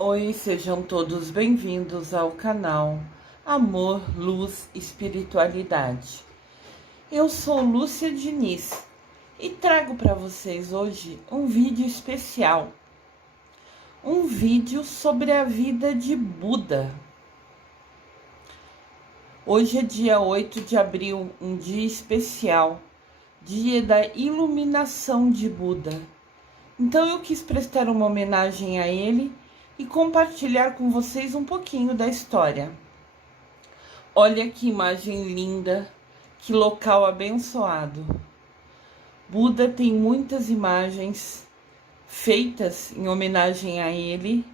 Oi, sejam todos bem-vindos ao canal Amor, Luz, Espiritualidade. Eu sou Lúcia Diniz e trago para vocês hoje um vídeo especial. Um vídeo sobre a vida de Buda. Hoje é dia 8 de abril, um dia especial, dia da iluminação de Buda. Então eu quis prestar uma homenagem a ele e compartilhar com vocês um pouquinho da história. Olha que imagem linda, que local abençoado. Buda tem muitas imagens feitas em homenagem a ele,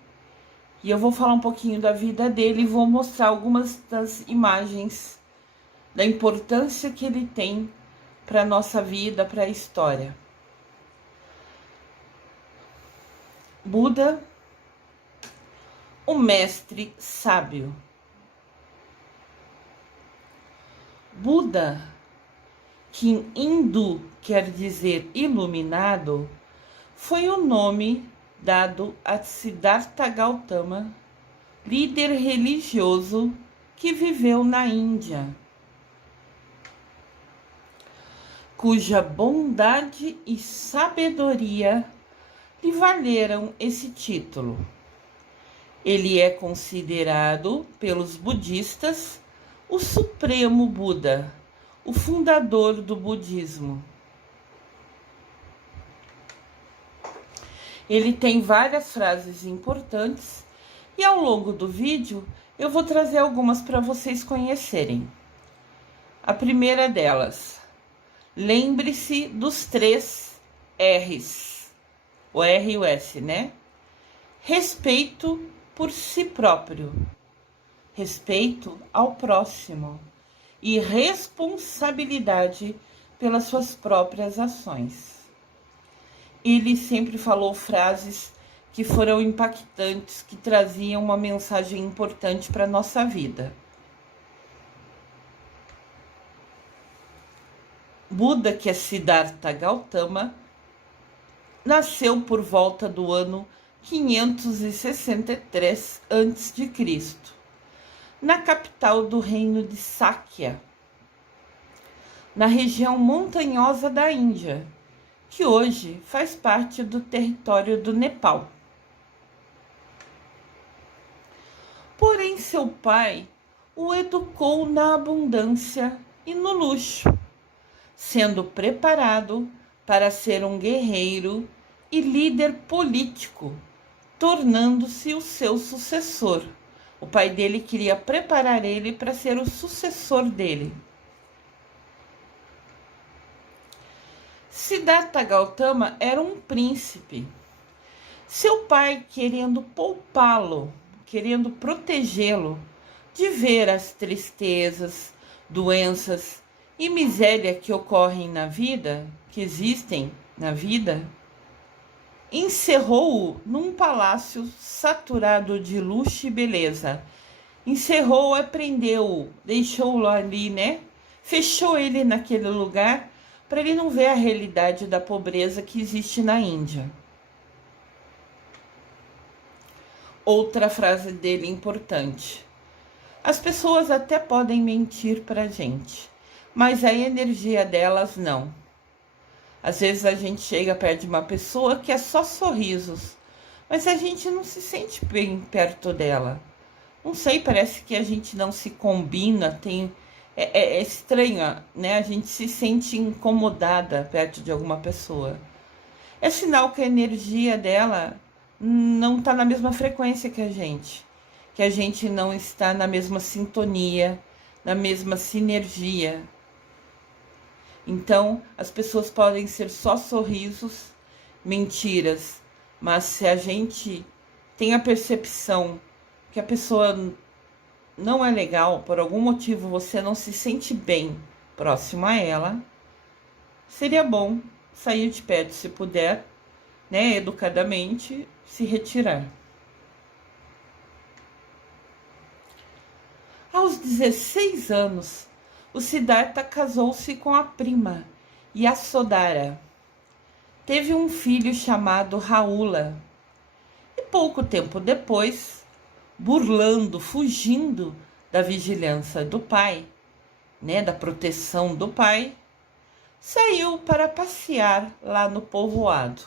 e eu vou falar um pouquinho da vida dele e vou mostrar algumas das imagens, da importância que ele tem para a nossa vida, para a história. Buda, o mestre sábio. Buda, que em hindu quer dizer iluminado, foi o nome dado a Siddhartha Gautama, líder religioso que viveu na Índia, cuja bondade e sabedoria lhe valeram esse título. Ele é considerado pelos budistas o Supremo Buda, o fundador do budismo. Ele tem várias frases importantes e ao longo do vídeo eu vou trazer algumas para vocês conhecerem. A primeira delas: lembre-se dos 3 R's, o R e o S, né? Respeito por si próprio, respeito ao próximo e responsabilidade pelas suas próprias ações. Ele sempre falou frases que foram impactantes, que traziam uma mensagem importante para a nossa vida. Buda, que é Siddhartha Gautama, nasceu por volta do ano 563 a.C., na capital do reino de Sakya, na região montanhosa da Índia, que hoje faz parte do território do Nepal. Porém, seu pai o educou na abundância e no luxo, sendo preparado para ser um guerreiro e líder político, tornando-se o seu sucessor. O pai dele queria preparar ele para ser o sucessor dele. Siddhartha Gautama era um príncipe. Seu pai, querendo poupá-lo, querendo protegê-lo de ver as tristezas, doenças e miséria que ocorrem na vida, que existem na vida, encerrou-o num palácio saturado de luxo e beleza. Encerrou-o, prendeu-o, deixou-o ali, né? Fechou ele naquele lugar para ele não ver a realidade da pobreza que existe na Índia. Outra frase dele importante: as pessoas até podem mentir para a gente, mas a energia delas não. Às vezes a gente chega perto de uma pessoa que é só sorrisos, mas a gente não se sente bem perto dela. Não sei, parece que a gente não se combina, é estranho, né? A gente se sente incomodada perto de alguma pessoa. É sinal que a energia dela não está na mesma frequência que a gente não está na mesma sintonia, na mesma sinergia. Então, as pessoas podem ser só sorrisos, mentiras, mas se a gente tem a percepção que a pessoa não é legal, por algum motivo você não se sente bem próximo a ela, seria bom sair de perto, se puder, né, educadamente, se retirar. Aos 16 anos, o Siddhartha casou-se com a prima, Yasodhara. Teve um filho chamado Rahula pouco tempo depois, burlando, fugindo da vigilância do pai, né, da proteção do pai, saiu para passear lá no povoado.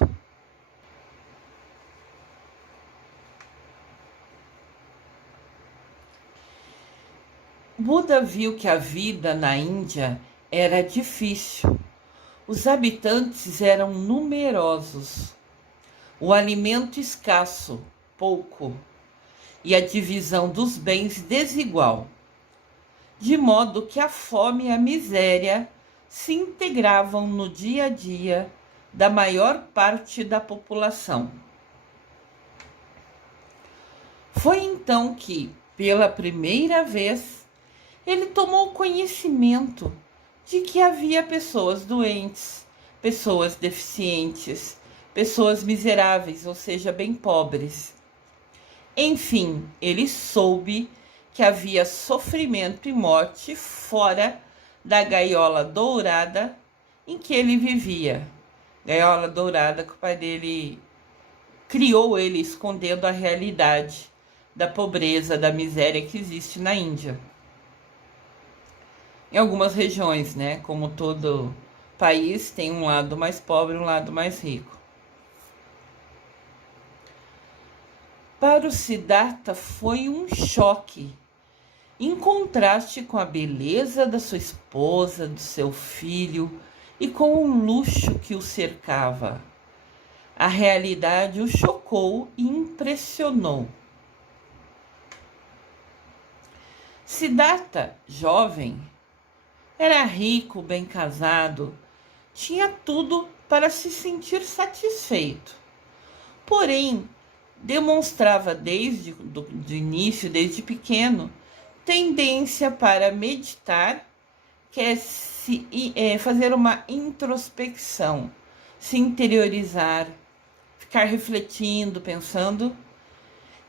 Buda viu que a vida na Índia era difícil. Os habitantes eram numerosos, o alimento escasso, pouco, e a divisão dos bens desigual, de modo que a fome e a miséria se integravam no dia a dia da maior parte da população. Foi então que, pela primeira vez, ele tomou conhecimento de que havia pessoas doentes, pessoas deficientes, pessoas miseráveis, ou seja, bem pobres. Enfim, ele soube que havia sofrimento e morte fora da gaiola dourada em que ele vivia. Gaiola dourada que o pai dele criou, ele escondendo a realidade da pobreza, da miséria que existe na Índia. Em algumas regiões, né? Como todo país, tem um lado mais pobre e um lado mais rico. Para o Siddhartha foi um choque, em contraste com a beleza da sua esposa, do seu filho e com o luxo que o cercava. A realidade o chocou e impressionou. Siddhartha, jovem, era rico, bem casado, tinha tudo para se sentir satisfeito. Porém, demonstrava desde o início, desde pequeno, tendência para meditar, que é fazer uma introspecção, se interiorizar, ficar refletindo, pensando.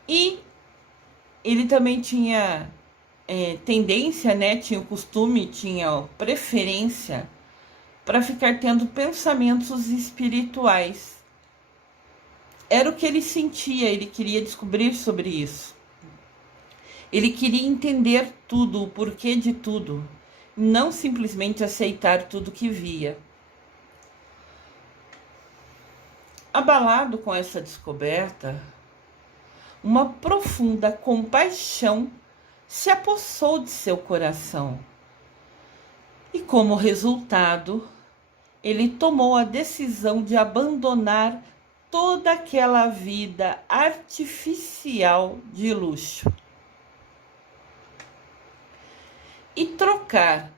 E ele também tinha tendência, né? Tinha o costume, tinha preferência para ficar tendo pensamentos espirituais. Era o que ele sentia, ele queria descobrir sobre isso. Ele queria entender tudo, o porquê de tudo, não simplesmente aceitar tudo que via. Abalado com essa descoberta, uma profunda compaixão se apossou de seu coração. E como resultado, ele tomou a decisão de abandonar toda aquela vida artificial de luxo e trocar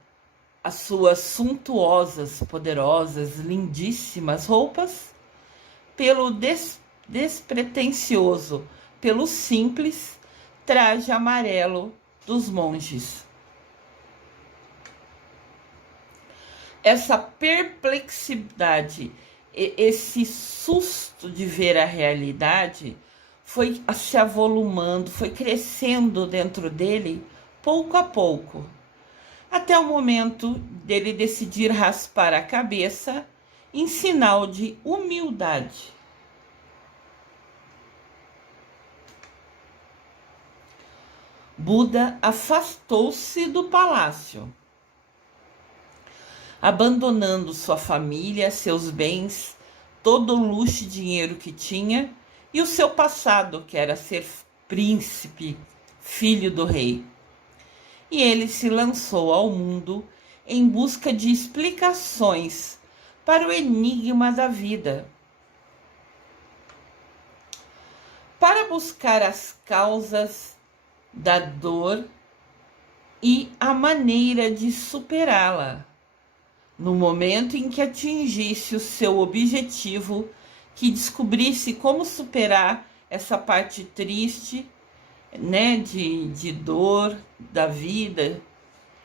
as suas suntuosas, poderosas, lindíssimas roupas pelo despretensioso, pelo simples traje amarelo dos monges. Essa perplexidade, esse susto de ver a realidade foi se avolumando, foi crescendo dentro dele pouco a pouco, até o momento dele decidir raspar a cabeça em sinal de humildade. Buda afastou-se do palácio, abandonando sua família, seus bens, todo o luxo e dinheiro que tinha e o seu passado, que era ser príncipe, filho do rei. E ele se lançou ao mundo em busca de explicações para o enigma da vida. Para buscar as causas da dor e a maneira de superá-la. No momento em que atingisse o seu objetivo, que descobrisse como superar essa parte triste, né, de dor da vida,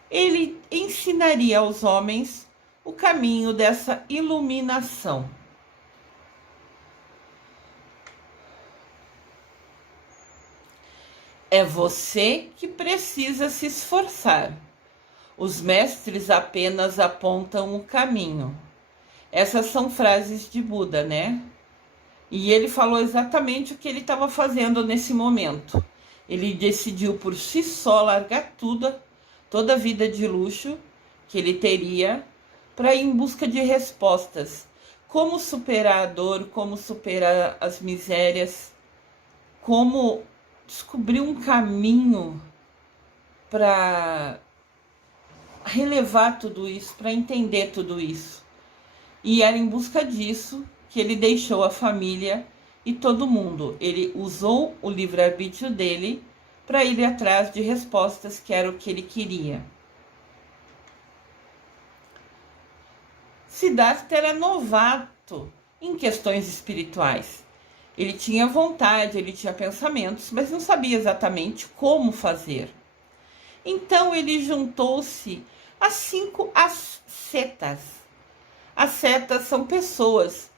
ele ensinaria aos homens o caminho dessa iluminação. É você que precisa se esforçar. Os mestres apenas apontam o caminho. Essas são frases de Buda, né? E ele falou exatamente o que ele estava fazendo nesse momento. Ele decidiu por si só largar tudo, toda a vida de luxo que ele teria, para ir em busca de respostas. Como superar a dor, como superar as misérias, como descobrir um caminho para relevar tudo isso, para entender tudo isso. E era em busca disso que ele deixou a família e todo mundo. Ele usou o livre-arbítrio dele para ir atrás de respostas, que era o que ele queria. Siddhartha era novato em questões espirituais. Ele tinha vontade, ele tinha pensamentos, mas não sabia exatamente como fazer. Então ele juntou-se a 5 ascetas. Ascetas são pessoas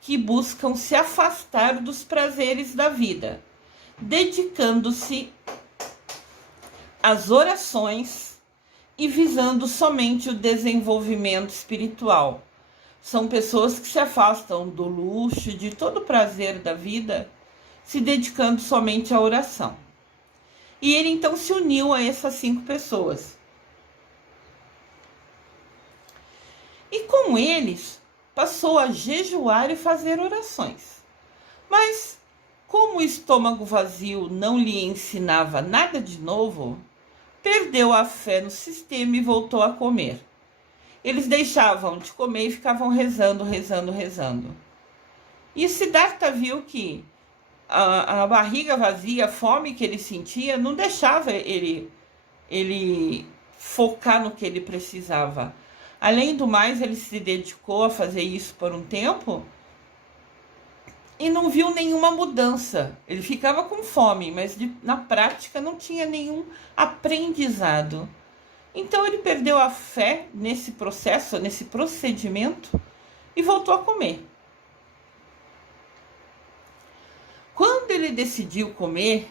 que buscam se afastar dos prazeres da vida, dedicando-se às orações e visando somente o desenvolvimento espiritual. São pessoas que se afastam do luxo, de todo o prazer da vida, se dedicando somente à oração. E ele então se uniu a essas 5 pessoas. E com eles passou a jejuar e fazer orações. Mas, como o estômago vazio não lhe ensinava nada de novo, perdeu a fé no sistema e voltou a comer. Eles deixavam de comer e ficavam rezando. E Siddhartha viu que a barriga vazia, a fome que ele sentia, não deixava ele focar no que ele precisava. Além do mais, ele se dedicou a fazer isso por um tempo e não viu nenhuma mudança. Ele ficava com fome, mas na prática não tinha nenhum aprendizado. Então ele perdeu a fé nesse processo, nesse procedimento e voltou a comer. Quando ele decidiu comer,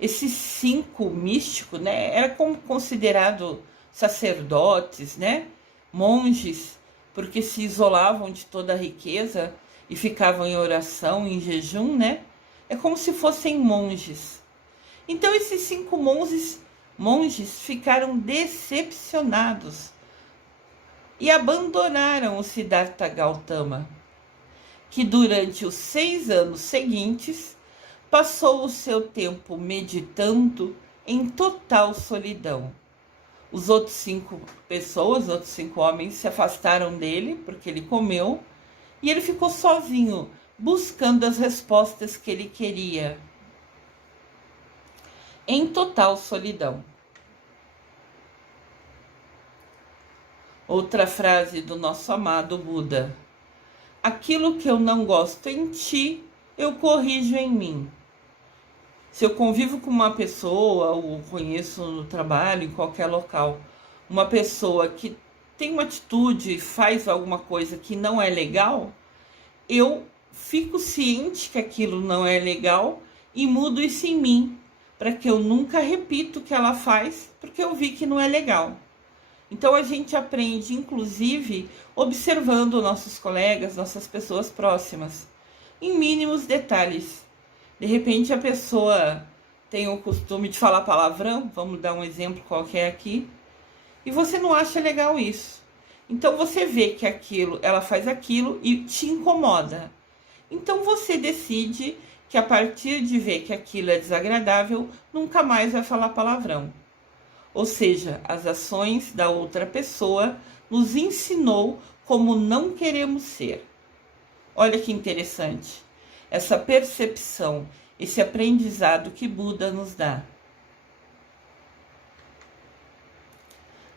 esses 5 místicos, né, era como considerado sacerdotes, né, monges, porque se isolavam de toda a riqueza e ficavam em oração, em jejum, né? É como se fossem monges. Então esses 5 monges ficaram decepcionados e abandonaram o Siddhartha Gautama, que durante os 6 anos seguintes passou o seu tempo meditando em total solidão. Os outros 5 pessoas, os outros 5 homens se afastaram dele porque ele comeu e ele ficou sozinho, buscando as respostas que ele queria, em total solidão. Outra frase do nosso amado Buda: aquilo que eu não gosto em ti, eu corrijo em mim. Se eu convivo com uma pessoa, ou conheço no trabalho, em qualquer local, uma pessoa que tem uma atitude, faz alguma coisa que não é legal, eu fico ciente que aquilo não é legal e mudo isso em mim, para que eu nunca repita o que ela faz, porque eu vi que não é legal. Então a gente aprende, inclusive, observando nossos colegas, nossas pessoas próximas, em mínimos detalhes. De repente a pessoa tem o costume de falar palavrão, vamos dar um exemplo qualquer aqui, e você não acha legal isso. Então você vê que ela faz aquilo e te incomoda. Então você decide que a partir de ver que aquilo é desagradável, nunca mais vai falar palavrão. Ou seja, as ações da outra pessoa nos ensinou como não queremos ser. Olha que interessante. Essa percepção, esse aprendizado que Buda nos dá.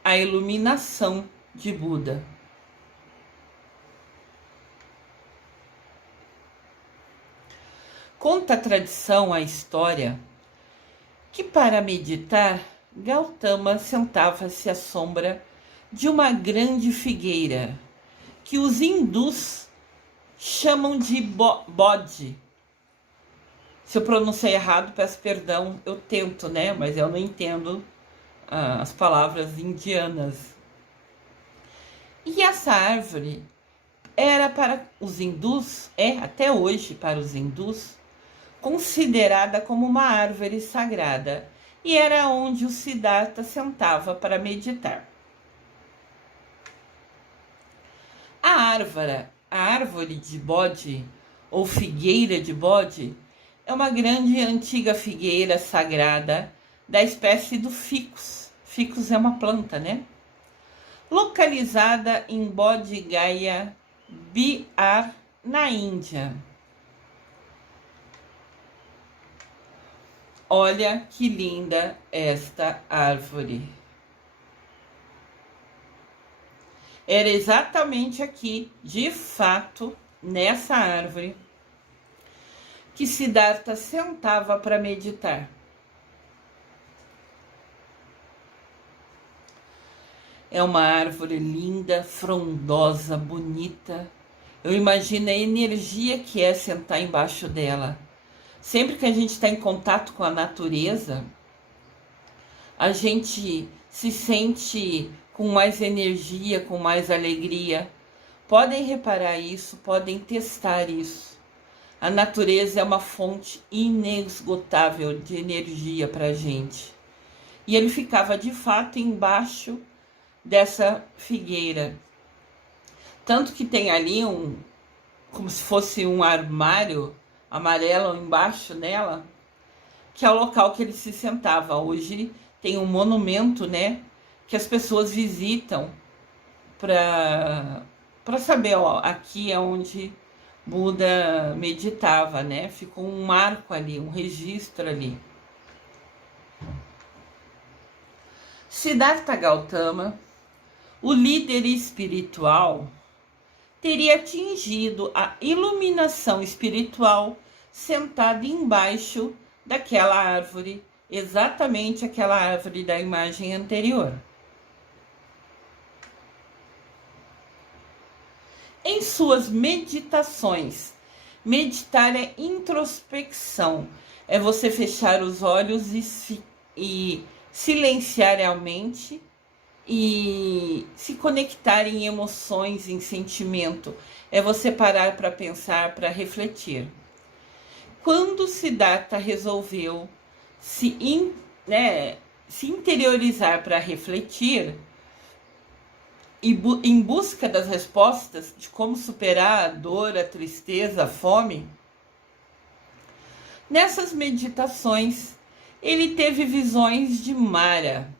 A iluminação de Buda. Conta a tradição, a história, que para meditar, Gautama sentava-se à sombra de uma grande figueira, que os hindus chamam de Bodhi. Se eu pronunciei errado, peço perdão, eu tento, né? Mas eu não entendo as palavras indianas. E essa árvore era para os hindus, até hoje para os hindus, considerada como uma árvore sagrada, e era onde o Siddhartha sentava para meditar. A árvore de bode, ou figueira de bode, é uma grande e antiga figueira sagrada da espécie do ficus. Ficus é uma planta, né? Localizada em Bodh Gaya, Bihar, na Índia. Olha que linda esta árvore. Era exatamente aqui, de fato, nessa árvore, que Siddhartha sentava para meditar. É uma árvore linda, frondosa, bonita. Eu imagino a energia que é sentar embaixo dela. Sempre que a gente está em contato com a natureza, a gente se sente com mais energia, com mais alegria. Podem reparar isso, podem testar isso. A natureza é uma fonte inesgotável de energia para a gente. E ele ficava de fato embaixo dessa figueira. Tanto que tem ali como se fosse um armário amarelo embaixo nela, que é o local que ele se sentava. Hoje tem um monumento, né, que as pessoas visitam para saber, ó, aqui é onde Buda meditava, né? Ficou um marco ali, um registro ali. Siddhartha Gautama, o líder espiritual, teria atingido a iluminação espiritual sentado embaixo daquela árvore, exatamente aquela árvore da imagem anterior. Em suas meditações, meditar é introspecção, é você fechar os olhos e silenciar a mente e se conectar em emoções, em sentimento. É você parar para pensar, para refletir. Quando Siddhartha resolveu se interiorizar para refletir, e em busca das respostas de como superar a dor, a tristeza, a fome, nessas meditações ele teve visões de Mara.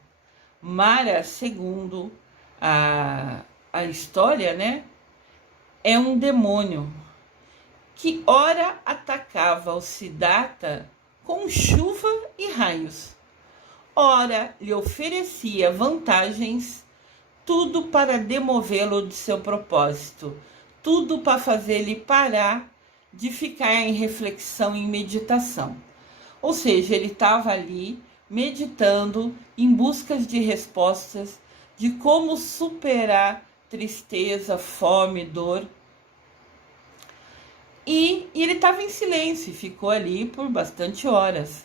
Mara, segundo a história, né, é um demônio que ora atacava o Siddhartha com chuva e raios, ora lhe oferecia vantagens, tudo para demovê-lo de seu propósito, tudo para fazer ele parar de ficar em reflexão, em meditação. Ou seja, ele estava ali meditando em busca de respostas de como superar tristeza, fome, dor. E ele estava em silêncio, ficou ali por bastante horas.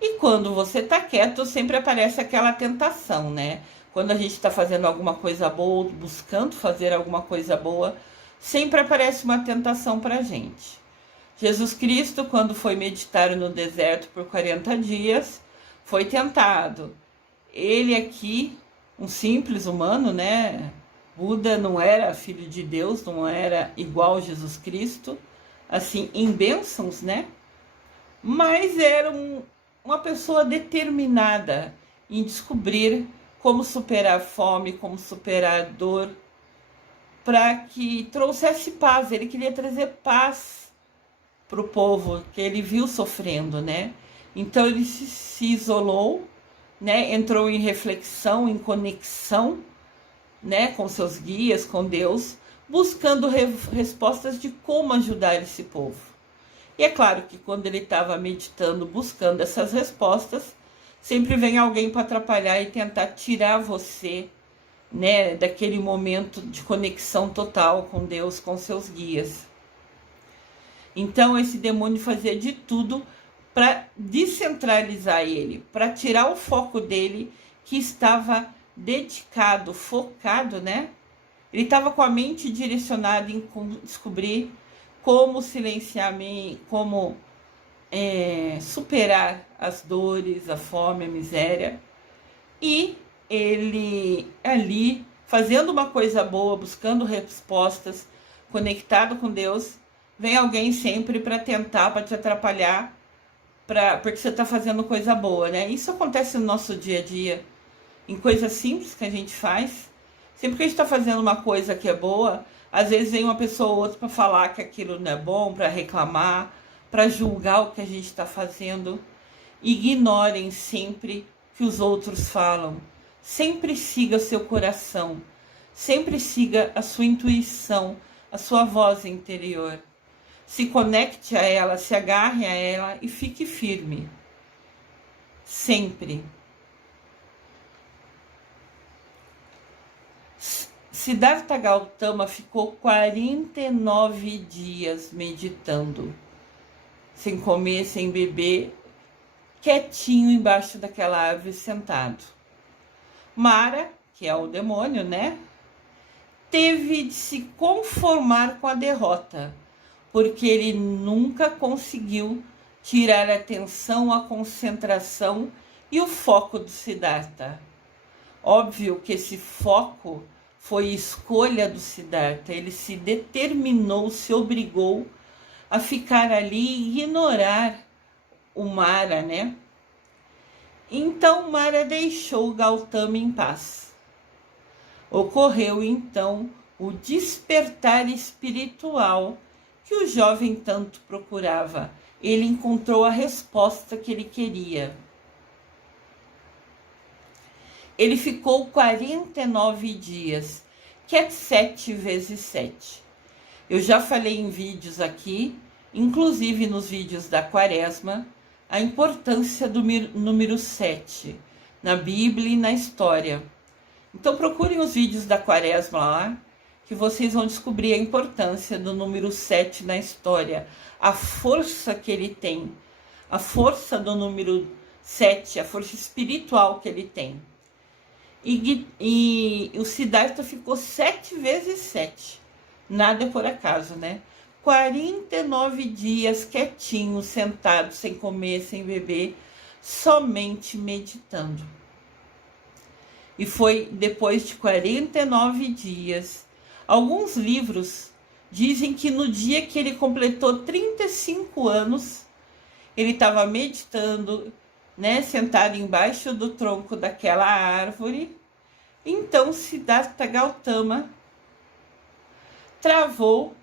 E quando você está quieto, sempre aparece aquela tentação, né? Quando a gente está fazendo alguma coisa boa, buscando fazer alguma coisa boa, sempre aparece uma tentação para a gente. Jesus Cristo, quando foi meditar no deserto por 40 dias, foi tentado. Ele aqui, um simples humano, né? Buda não era filho de Deus, não era igual a Jesus Cristo, assim, em bênçãos, né? Mas era uma pessoa determinada em descobrir como superar a fome, como superar a dor, para que trouxesse paz. Ele queria trazer paz para o povo que ele viu sofrendo, né? Então ele se isolou, né? Entrou em reflexão, em conexão, né? Com seus guias, com Deus, buscando respostas de como ajudar esse povo. E é claro que quando ele estava meditando, buscando essas respostas, sempre vem alguém para atrapalhar e tentar tirar você, né, daquele momento de conexão total com Deus, com seus guias. Então esse demônio fazia de tudo para descentralizar ele, para tirar o foco dele, que estava dedicado, focado, né, Ele estava com a mente direcionada em descobrir como silenciar, como superar as dores, a fome, a miséria. E ele ali, fazendo uma coisa boa, buscando respostas, conectado com Deus, vem alguém sempre para tentar, para te atrapalhar, porque você está fazendo coisa boa, né? Isso acontece no nosso dia a dia, em coisas simples que a gente faz. Sempre que a gente está fazendo uma coisa que é boa, às vezes vem uma pessoa ou outra para falar que aquilo não é bom, para reclamar, para julgar o que a gente está fazendo. Ignorem sempre que os outros falam. Sempre siga seu coração. Sempre siga a sua intuição, a sua voz interior. Se conecte a ela, se agarre a ela e fique firme. Sempre. Siddhartha Gautama ficou 49 dias meditando, sem comer, sem beber, quietinho embaixo daquela árvore sentado. Mara, que é o demônio, né? Teve de se conformar com a derrota, porque ele nunca conseguiu tirar a atenção, a concentração e o foco do Siddhartha. Óbvio que esse foco foi escolha do Siddhartha. Ele se determinou, se obrigou a ficar ali e ignorar o Mara, né? Então Mara deixou Gautama em paz. Ocorreu então o despertar espiritual que o jovem tanto procurava. Ele encontrou a resposta que ele queria. Ele ficou 49 dias, que é 7 vezes 7. Eu já falei em vídeos aqui, inclusive nos vídeos da Quaresma, a importância do número 7 na Bíblia e na história. Então procurem os vídeos da Quaresma lá, que vocês vão descobrir a importância do número 7 na história, a força que ele tem, a força do número 7, a força espiritual que ele tem. E o Siddhartha ficou 7 vezes 7. Nada é por acaso, né? 49 dias quietinho, sentado, sem comer, sem beber, somente meditando. E foi depois de 49 dias. Alguns livros dizem que no dia que ele completou 35 anos, ele estava meditando, né, sentado embaixo do tronco daquela árvore. Então Siddhartha Gautama travou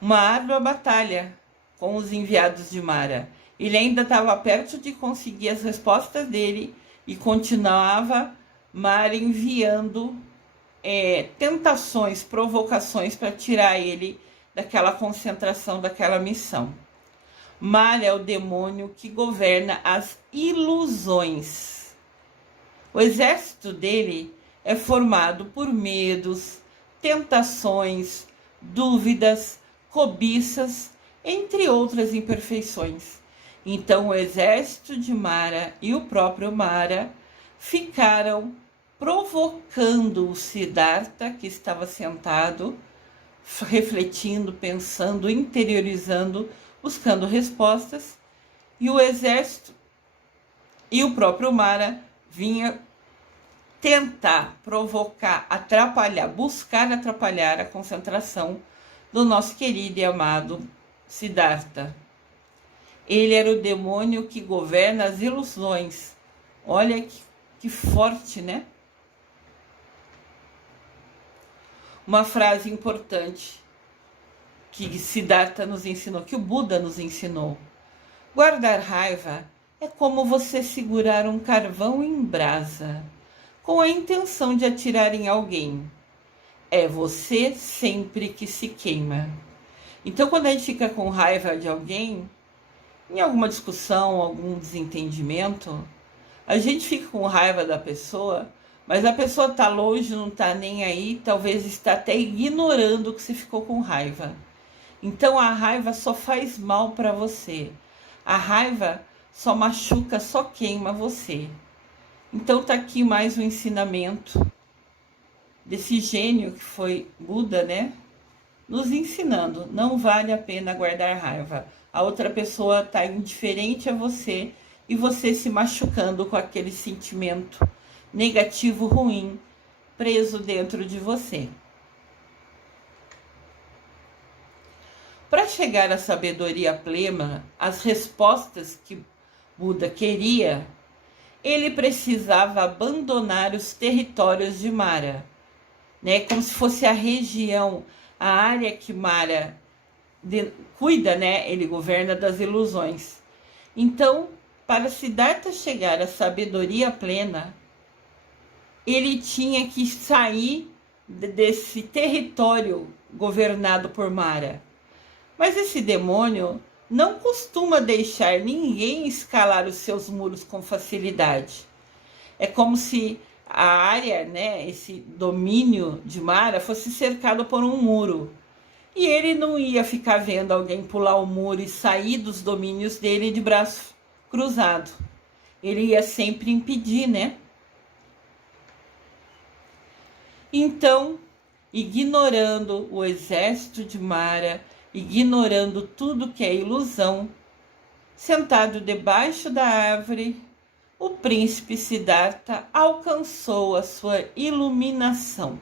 uma árdua batalha com os enviados de Mara. Ele ainda estava perto de conseguir as respostas dele e continuava Mara enviando tentações, provocações para tirar ele daquela concentração, daquela missão. Mara é o demônio que governa as ilusões. O exército dele é formado por medos, tentações, dúvidas, cobiças, entre outras imperfeições. Então o exército de Mara e o próprio Mara ficaram provocando o Siddhartha, que estava sentado, refletindo, pensando, interiorizando, buscando respostas, e o exército e o próprio Mara vinha tentar, provocar, atrapalhar, buscar atrapalhar a concentração do nosso querido e amado Siddhartha. Ele era o demônio que governa as ilusões. Olha que forte, né? Uma frase importante que Siddhartha nos ensinou, que o Buda nos ensinou. Guardar raiva é como você segurar um carvão em brasa, com a intenção de atirar em alguém. É você sempre que se queima. Então, quando a gente fica com raiva de alguém, em alguma discussão, algum desentendimento, a gente fica com raiva da pessoa, mas a pessoa está longe, não está nem aí, talvez está até ignorando que você ficou com raiva. Então a raiva só faz mal para você. A raiva só machuca, só queima você. Então tá aqui mais um ensinamento desse gênio que foi Buda, né? Nos ensinando, não vale a pena guardar raiva. A outra pessoa tá indiferente a você e você se machucando com aquele sentimento negativo, ruim, preso dentro de você. Para chegar à sabedoria plena, as respostas que Buda queria, ele precisava abandonar os territórios de Mara, né? Como se fosse a região, a área que Mara cuida, né? Ele governa das ilusões. Então, para Siddhartha chegar à sabedoria plena, ele tinha que sair desse território governado por Mara. Mas esse demônio não costuma deixar ninguém escalar os seus muros com facilidade. É como se a área, né, esse domínio de Mara fosse cercado por um muro. E ele não ia ficar vendo alguém pular o muro e sair dos domínios dele de braço cruzado. Ele ia sempre impedir, né? Então, ignorando o exército de Mara, ignorando tudo que é ilusão, sentado debaixo da árvore, o príncipe Siddhartha alcançou a sua iluminação.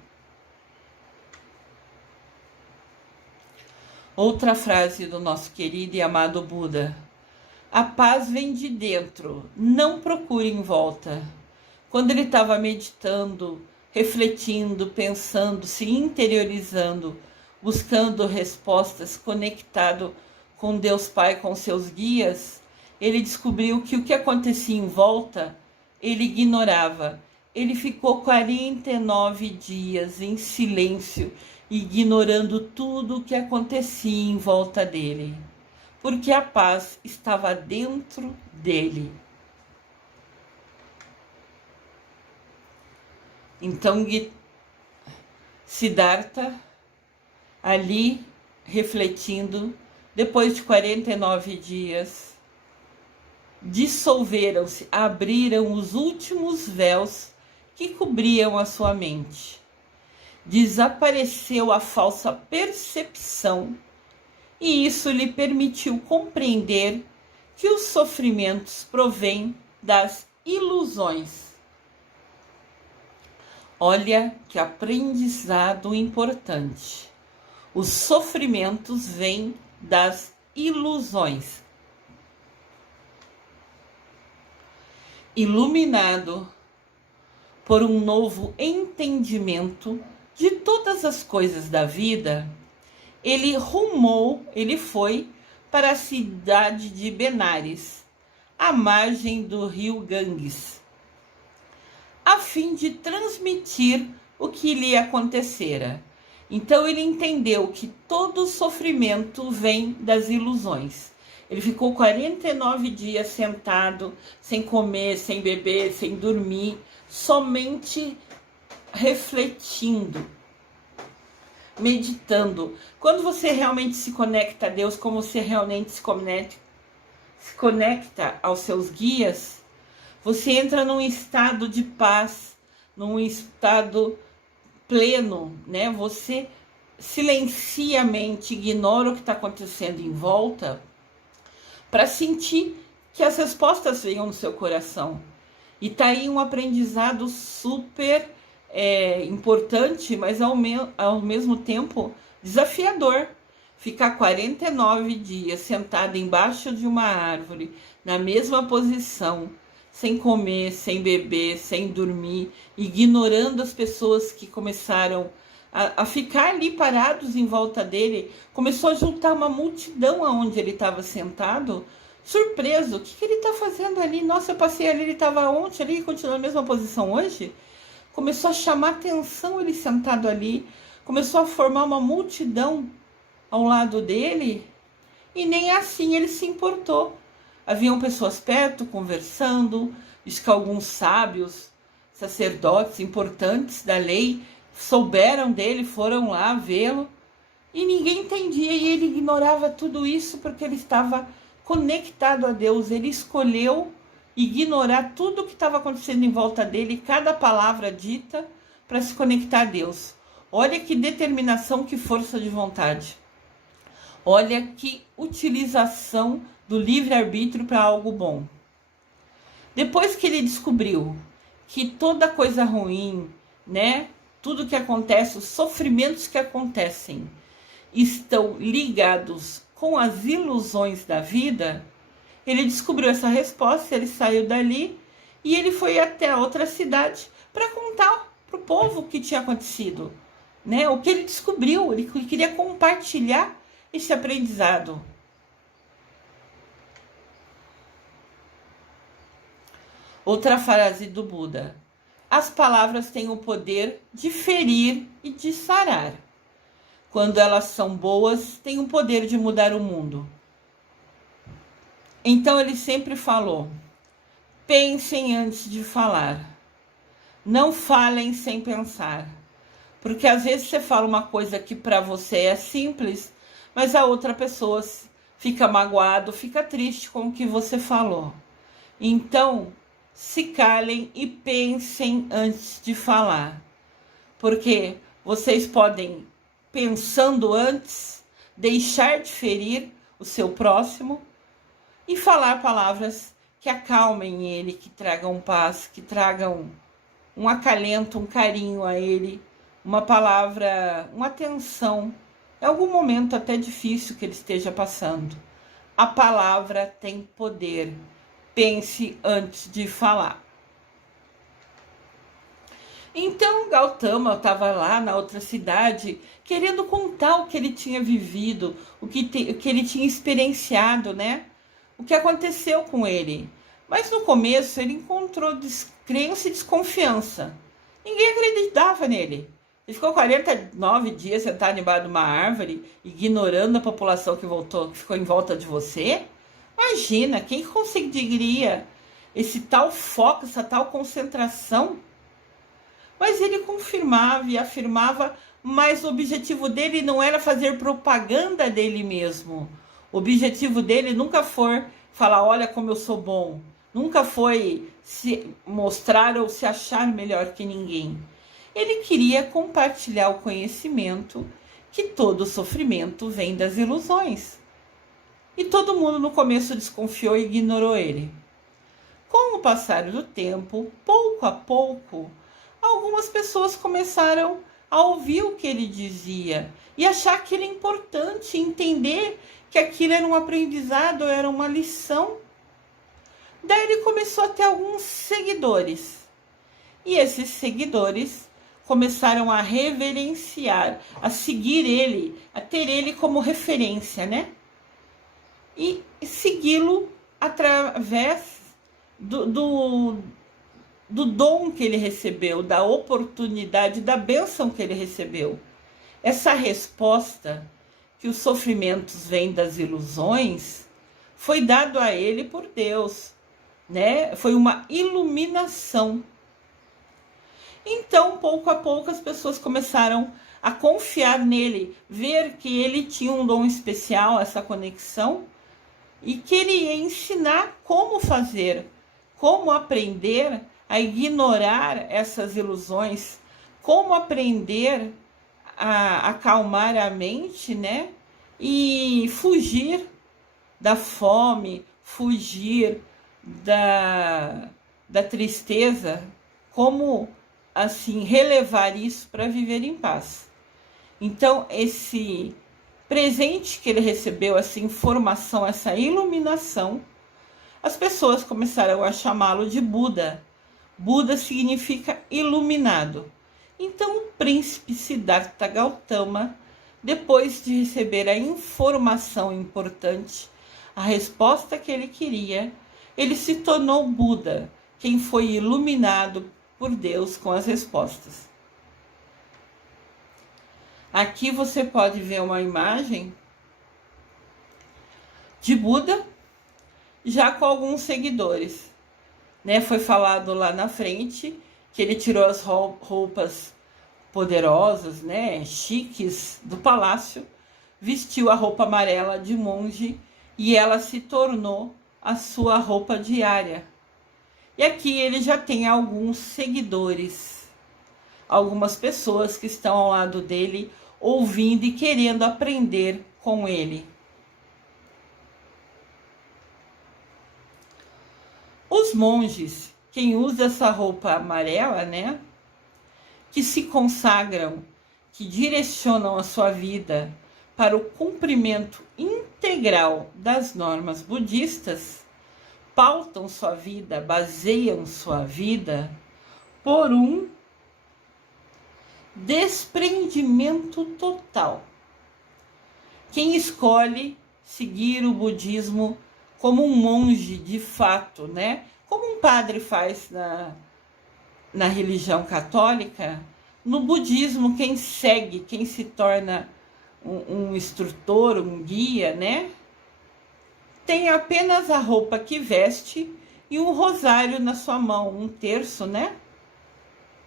Outra frase do nosso querido e amado Buda: a paz vem de dentro, não procure em volta. Quando ele estava meditando, refletindo, pensando, se interiorizando, buscando respostas, conectado com Deus Pai, com seus guias, ele descobriu que o que acontecia em volta, ele ignorava. Ele ficou 49 dias em silêncio, ignorando tudo o que acontecia em volta dele, porque a paz estava dentro dele. Então, Siddhartha, ali refletindo, depois de 49 dias, dissolveram-se, abriram os últimos véus que cobriam a sua mente. Desapareceu a falsa percepção e isso lhe permitiu compreender que os sofrimentos provêm das ilusões. Olha que aprendizado importante. Os sofrimentos vêm das ilusões. Iluminado por um novo entendimento de todas as coisas da vida, ele foi para a cidade de Benares, à margem do rio Ganges, a fim de transmitir o que lhe acontecera. Então ele entendeu que todo sofrimento vem das ilusões. Ele ficou 49 dias sentado, sem comer, sem beber, sem dormir, somente refletindo, meditando. Quando você realmente se conecta a Deus, como você realmente se conecta aos seus guias, você entra num estado de paz, num estado pleno, né? Você silencia a mente, ignora o que está acontecendo em volta, para sentir que as respostas venham no seu coração. E tá aí um aprendizado super importante, mas ao mesmo tempo desafiador. Ficar 49 dias sentado embaixo de uma árvore, na mesma posição, sem comer, sem beber, sem dormir, ignorando as pessoas que começaram a ficar ali parados em volta dele. Começou a juntar uma multidão aonde ele estava sentado, surpreso. O que ele está fazendo ali? Nossa, eu passei ali, ele estava ontem ali e continua na mesma posição hoje? Começou a chamar atenção ele sentado ali, começou a formar uma multidão ao lado dele, e nem assim ele se importou. Haviam pessoas perto conversando, diz que alguns sábios, sacerdotes importantes da lei souberam dele, foram lá vê-lo, e ninguém entendia, e ele ignorava tudo isso porque ele estava conectado a Deus. Ele escolheu ignorar tudo o que estava acontecendo em volta dele, cada palavra dita, para se conectar a Deus. Olha que determinação, que força de vontade. Olha que utilização do livre-arbítrio para algo bom. Depois que ele descobriu que toda coisa ruim, né, tudo que acontece, os sofrimentos que acontecem, estão ligados com as ilusões da vida, ele descobriu essa resposta, ele saiu dali e ele foi até a outra cidade para contar para o povo o que tinha acontecido, né? O que ele descobriu, ele queria compartilhar esse aprendizado. Outra frase do Buda: as palavras têm o poder de ferir e de sarar. Quando elas são boas, têm o poder de mudar o mundo. Então ele sempre falou: pensem antes de falar. Não falem sem pensar. Porque às vezes você fala uma coisa que para você é simples, mas a outra pessoa fica magoado, fica triste com o que você falou. Então, se calem e pensem antes de falar. Porque vocês podem, pensando antes, deixar de ferir o seu próximo e falar palavras que acalmem ele, que tragam paz, que tragam um acalento, um carinho a ele, uma palavra, uma atenção, em algum momento até difícil que ele esteja passando. A palavra tem poder. Pense antes de falar. Então Gautama estava lá na outra cidade, querendo contar o que ele tinha vivido, o que ele tinha experienciado, né? O que aconteceu com ele. Mas no começo ele encontrou descrença e desconfiança. Ninguém acreditava nele. Ele ficou 49 dias sentado embaixo de uma árvore, ignorando a população que ficou em volta de você. Imagina, quem conseguiria esse tal foco, essa tal concentração? Mas ele confirmava e afirmava, mas o objetivo dele não era fazer propaganda dele mesmo. O objetivo dele nunca foi falar, olha como eu sou bom. Nunca foi se mostrar ou se achar melhor que ninguém. Ele queria compartilhar o conhecimento que todo sofrimento vem das ilusões. E todo mundo no começo desconfiou e ignorou ele. Com o passar do tempo, pouco a pouco, algumas pessoas começaram a ouvir o que ele dizia e achar aquilo importante, entender que aquilo era um aprendizado, era uma lição. Daí ele começou a ter alguns seguidores. E esses seguidores começaram a reverenciar, a seguir ele, a ter ele como referência, né? E segui-lo através do dom que ele recebeu, da oportunidade, da bênção que ele recebeu. Essa resposta, que os sofrimentos vêm das ilusões, foi dado a ele por Deus, né? Foi uma iluminação. Então, pouco a pouco, as pessoas começaram a confiar nele, ver que ele tinha um dom especial, essa conexão, e que ele ia ensinar como fazer, como aprender a ignorar essas ilusões, como aprender a acalmar a mente, né? E fugir da fome, fugir da tristeza, como assim relevar isso para viver em paz. Então, esse presente que ele recebeu, essa informação, essa iluminação, as pessoas começaram a chamá-lo de Buda. Buda significa iluminado. Então, o príncipe Siddhartha Gautama, depois de receber a informação importante, a resposta que ele queria, ele se tornou Buda, quem foi iluminado por Deus com as respostas. Aqui você pode ver uma imagem de Buda, já com alguns seguidores, né? Foi falado lá na frente que ele tirou as roupas poderosas, né, chiques do palácio, vestiu a roupa amarela de monge e ela se tornou a sua roupa diária. E aqui ele já tem alguns seguidores, algumas pessoas que estão ao lado dele, ouvindo e querendo aprender com ele. Os monges, quem usa essa roupa amarela, né, que se consagram, que direcionam a sua vida para o cumprimento integral das normas budistas, pautam sua vida, baseiam sua vida por um desprendimento total. Quem escolhe seguir o budismo como um monge de fato, né? Como um padre faz na religião católica, no budismo quem segue, quem se torna um instrutor, um guia, né? Tem apenas a roupa que veste e um rosário na sua mão, um terço, né?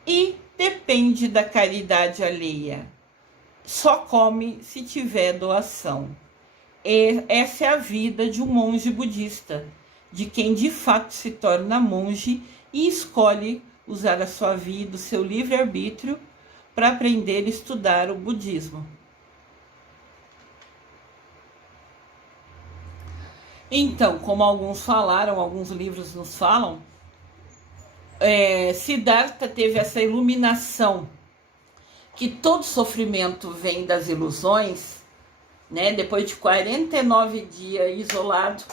E depende da caridade alheia. Só come se tiver doação. Essa é a vida de um monge budista, de quem de fato se torna monge e escolhe usar a sua vida, o seu livre-arbítrio, para aprender e estudar o budismo. Então, como alguns falaram, alguns livros nos falam, Siddhartha teve essa iluminação, que todo sofrimento vem das ilusões, né? Depois de 49 dias isolado,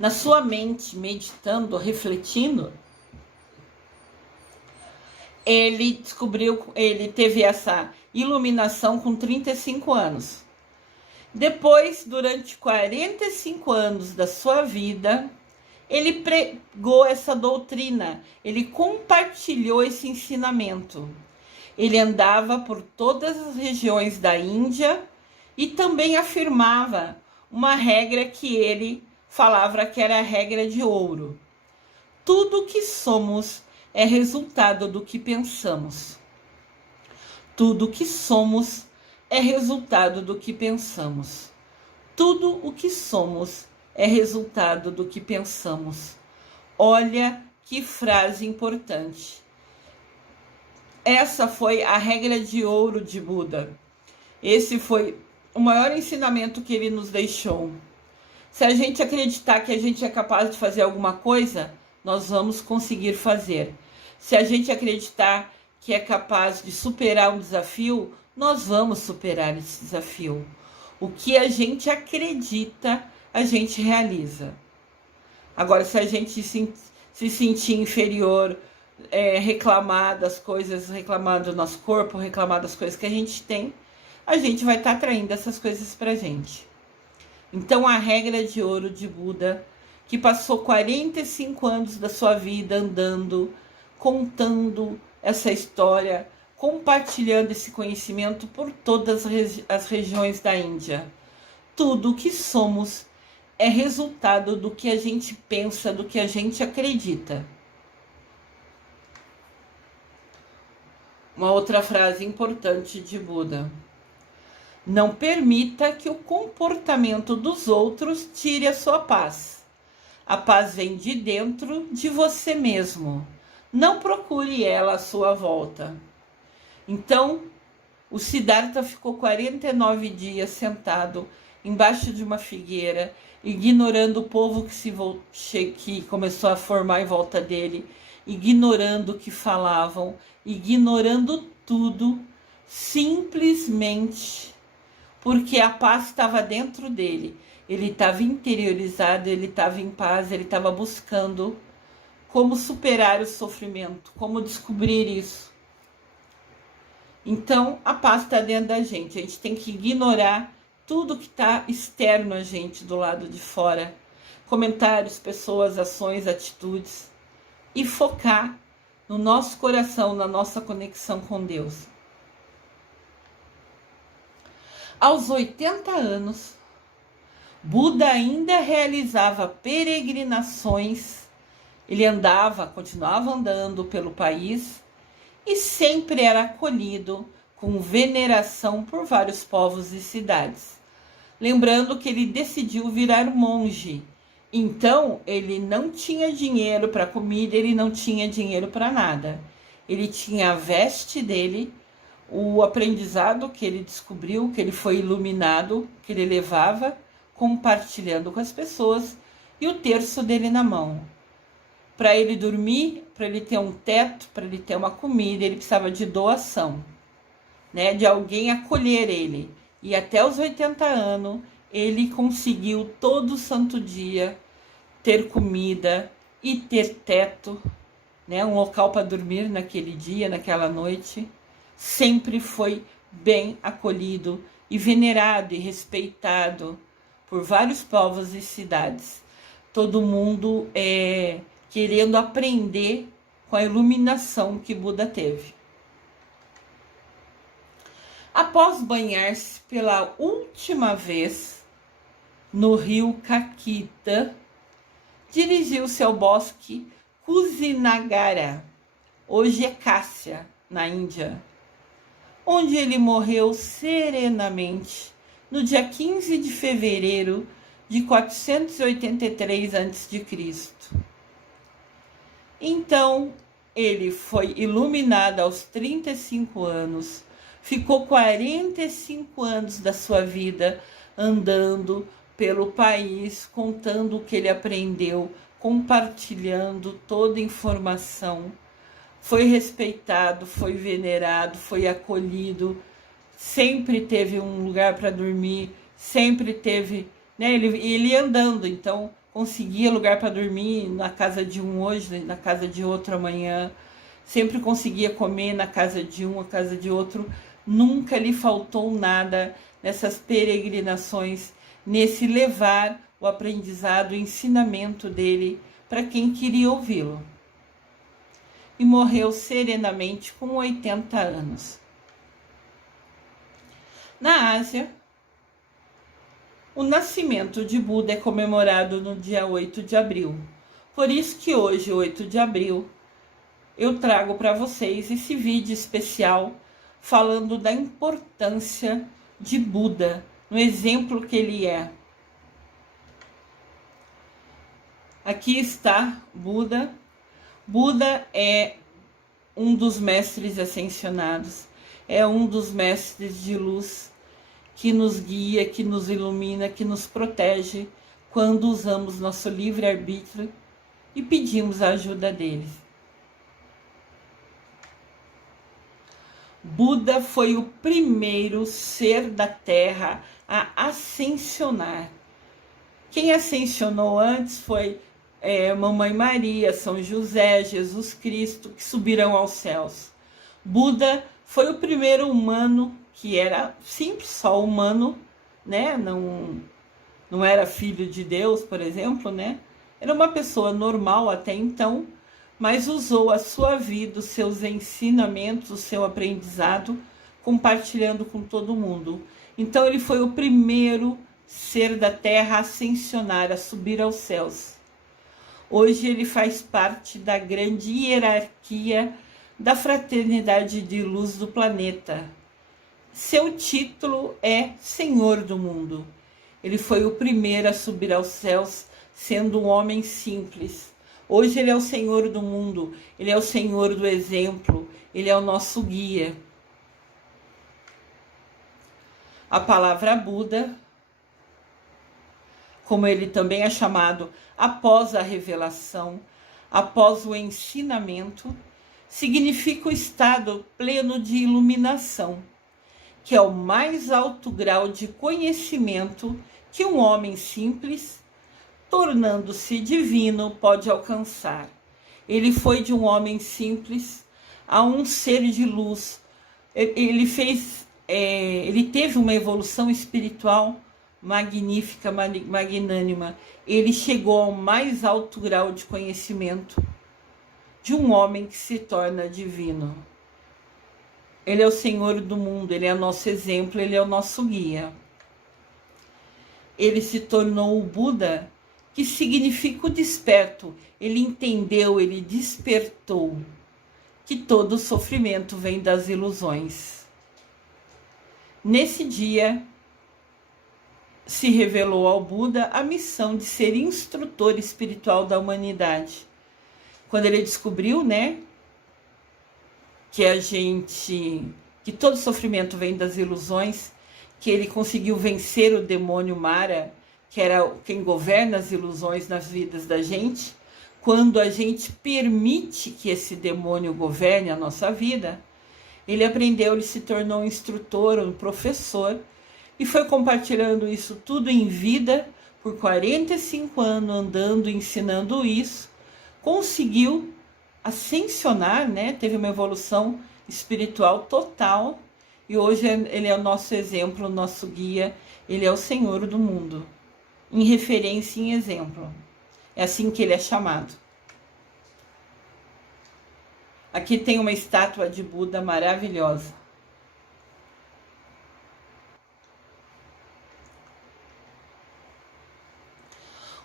na sua mente, meditando, refletindo, ele descobriu, ele teve essa iluminação com 35 anos. Depois, durante 45 anos da sua vida, ele pregou essa doutrina, ele compartilhou esse ensinamento. Ele andava por todas as regiões da Índia e também afirmava uma regra que ele falava que era a regra de ouro. Tudo que somos é resultado do que pensamos. Tudo que somos é resultado do que pensamos. Tudo o que somos é resultado do que pensamos. Olha que frase importante. Essa foi a regra de ouro de Buda. Esse foi o maior ensinamento que ele nos deixou. Se a gente acreditar que a gente é capaz de fazer alguma coisa, nós vamos conseguir fazer. Se a gente acreditar que é capaz de superar um desafio, nós vamos superar esse desafio. O que a gente acredita, a gente realiza. Agora, se a gente se sentir inferior, reclamar das coisas, reclamar do nosso corpo, reclamar das coisas que a gente tem, a gente vai estar atraindo essas coisas pra gente. Então, a regra de ouro de Buda, que passou 45 anos da sua vida andando, contando essa história, compartilhando esse conhecimento por todas as regiões da Índia. Tudo o que somos é resultado do que a gente pensa, do que a gente acredita. Uma outra frase importante de Buda: não permita que o comportamento dos outros tire a sua paz. A paz vem de dentro de você mesmo. Não procure ela à sua volta. Então, o Siddhartha ficou 49 dias sentado embaixo de uma figueira, ignorando o povo que começou a formar em volta dele, ignorando o que falavam, ignorando tudo, simplesmente porque a paz estava dentro dele. Ele estava interiorizado, ele estava em paz, ele estava buscando como superar o sofrimento, como descobrir isso. Então, a paz está dentro da gente. A gente tem que ignorar tudo que está externo a gente, do lado de fora. Comentários, pessoas, ações, atitudes. E focar no nosso coração, na nossa conexão com Deus. Aos 80 anos, Buda ainda realizava peregrinações. Ele continuava andando pelo país e sempre era acolhido com veneração por vários povos e cidades. Lembrando que ele decidiu virar monge Então, ele não tinha dinheiro para comida, ele não tinha dinheiro para nada. Ele tinha a veste dele, o aprendizado que ele descobriu, que ele foi iluminado, que ele levava, compartilhando com as pessoas, e o terço dele na mão. Para ele dormir, para ele ter um teto, para ele ter uma comida, ele precisava de doação, né? De alguém acolher ele. E até os 80 anos, ele conseguiu todo santo dia ter comida e ter teto, né? Um local para dormir naquele dia, naquela noite. Sempre foi bem acolhido e venerado e respeitado por vários povos e cidades. Todo mundo querendo aprender com a iluminação que Buda teve. Após banhar-se pela última vez no rio Kakita, dirigiu-se ao bosque Kusinagara, hoje é Cássia, na Índia, onde ele morreu serenamente no dia 15 de fevereiro de 483 a.C. Então, ele foi iluminado aos 35 anos, ficou 45 anos da sua vida andando pelo país, contando o que ele aprendeu, compartilhando toda a informação. Foi respeitado, foi venerado, foi acolhido, sempre teve um lugar para dormir, sempre teve, né? Ele ia andando, então conseguia lugar para dormir na casa de um hoje, na casa de outro amanhã, sempre conseguia comer na casa de um, na casa de outro, nunca lhe faltou nada nessas peregrinações, nesse levar o aprendizado, o ensinamento dele para quem queria ouvi-lo. E morreu serenamente com 80 anos. Na Ásia, o nascimento de Buda é comemorado no dia 8 de abril. Por isso que hoje, 8 de abril, eu trago para vocês esse vídeo especial falando da importância de Buda, no exemplo que ele é. Aqui está Buda. Buda é um dos mestres ascensionados, é um dos mestres de luz que nos guia, que nos ilumina, que nos protege quando usamos nosso livre-arbítrio e pedimos a ajuda dele. Buda foi o primeiro ser da Terra a ascensionar. Quem ascensionou antes foi Mamãe Maria, São José, Jesus Cristo, que subiram aos céus. Buda foi o primeiro humano que era simples, só humano, né? Não era filho de Deus, por exemplo, né? Era uma pessoa normal até então, mas usou a sua vida, os seus ensinamentos, o seu aprendizado, compartilhando com todo mundo. Então ele foi o primeiro ser da Terra a ascensionar, a subir aos céus. Hoje ele faz parte da grande hierarquia da fraternidade de luz do planeta. Seu título é Senhor do Mundo. Ele foi o primeiro a subir aos céus, sendo um homem simples. Hoje ele é o Senhor do mundo, ele é o Senhor do exemplo, ele é o nosso guia. A palavra Buda, como ele também é chamado após a revelação, após o ensinamento, significa o estado pleno de iluminação, que é o mais alto grau de conhecimento que um homem simples, tornando-se divino, pode alcançar. Ele foi de um homem simples a um ser de luz. Ele teve uma evolução espiritual magnífica, magnânima. Ele chegou ao mais alto grau de conhecimento de um homem que se torna divino. Ele é o Senhor do mundo, ele é o nosso exemplo, ele é o nosso guia. Ele se tornou o Buda, que significa o desperto. Ele entendeu, ele despertou que todo sofrimento vem das ilusões. Nesse dia, se revelou ao Buda a missão de ser instrutor espiritual da humanidade. Quando ele descobriu, né, que todo sofrimento vem das ilusões, que ele conseguiu vencer o demônio Mara, que era quem governa as ilusões nas vidas da gente. Quando a gente permite que esse demônio governe a nossa vida, ele aprendeu, ele se tornou um instrutor, um professor, e foi compartilhando isso tudo em vida, por 45 anos, andando, ensinando isso, conseguiu ascensionar, né? Teve uma evolução espiritual total, e hoje ele é o nosso exemplo, o nosso guia, ele é o Senhor do mundo, em referência e em exemplo. É assim que ele é chamado. Aqui tem uma estátua de Buda maravilhosa.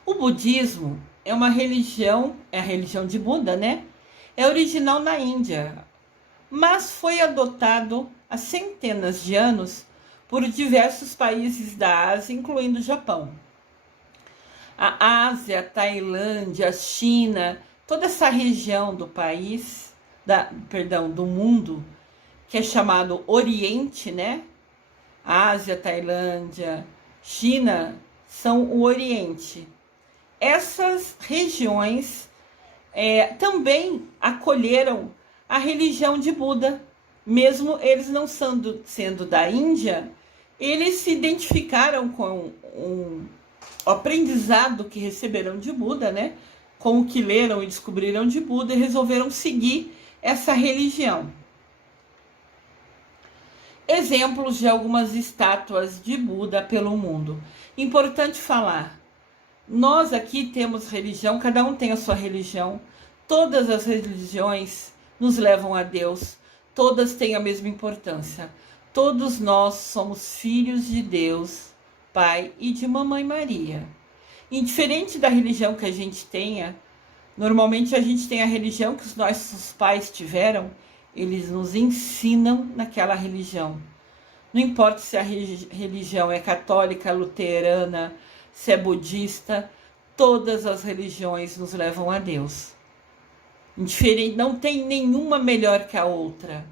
O budismo é uma religião, é a religião de Buda, né? É original na Índia, mas foi adotado há centenas de anos por diversos países da Ásia, incluindo o Japão. A Ásia, a Tailândia, a China, toda essa região do país, do mundo, que é chamado Oriente, né? Ásia, Tailândia, China são o Oriente. Essas regiões também acolheram a religião de Buda, mesmo eles não sendo da Índia, eles se identificaram com o aprendizado que receberam de Buda, né? Com o que leram e descobriram de Buda, e resolveram seguir essa religião. Exemplos de algumas estátuas de Buda pelo mundo. Importante falar, nós aqui temos religião, cada um tem a sua religião, todas as religiões nos levam a Deus, todas têm a mesma importância. Todos nós somos filhos de Deus, Pai e de Mamãe Maria. Indiferente da religião que a gente tenha, normalmente a gente tem a religião que os nossos pais tiveram, eles nos ensinam naquela religião. Não importa se a religião é católica, luterana, se é budista, todas as religiões nos levam a Deus. Indiferente, não tem nenhuma melhor que a outra.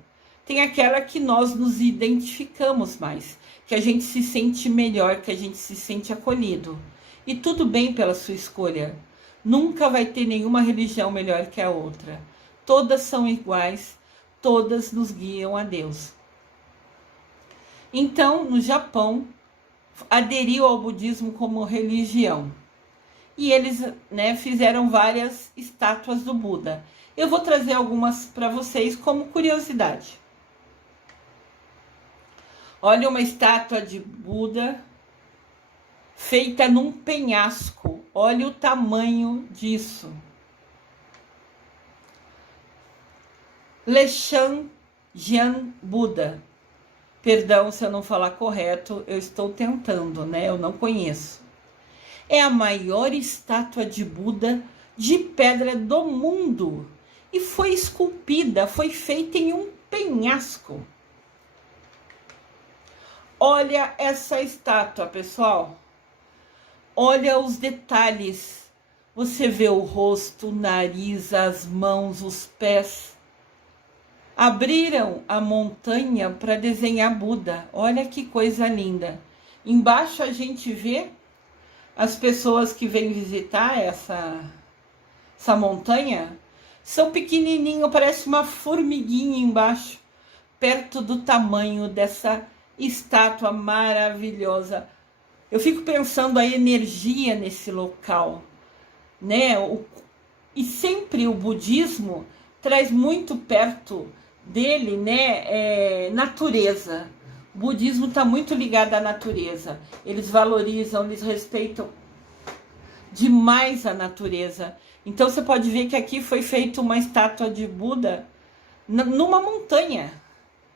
Tem aquela que nós nos identificamos mais, que a gente se sente melhor, que a gente se sente acolhido. E tudo bem pela sua escolha. Nunca vai ter nenhuma religião melhor que a outra. Todas são iguais, todas nos guiam a Deus. Então, no Japão, aderiu ao budismo como religião. E eles, né, fizeram várias estátuas do Buda. Eu vou trazer algumas para vocês como curiosidade. Olha uma estátua de Buda feita num penhasco. Olha o tamanho disso. Leshan Jian Buda. Perdão se eu não falar correto, eu estou tentando, né? Eu não conheço. É a maior estátua de Buda de pedra do mundo. E foi esculpida, foi feita em um penhasco. Olha essa estátua, pessoal. Olha os detalhes. Você vê o rosto, o nariz, as mãos, os pés. Abriram a montanha para desenhar Buda. Olha que coisa linda. Embaixo a gente vê as pessoas que vêm visitar essa montanha. São pequenininho, parece uma formiguinha embaixo, perto do tamanho dessa estátua maravilhosa. Eu fico pensando a energia nesse local, né? E sempre o budismo traz muito perto dele, né? Natureza. O budismo está muito ligado à natureza. Eles valorizam, eles respeitam demais a natureza. Então você pode ver que aqui foi feita uma estátua de Buda numa montanha.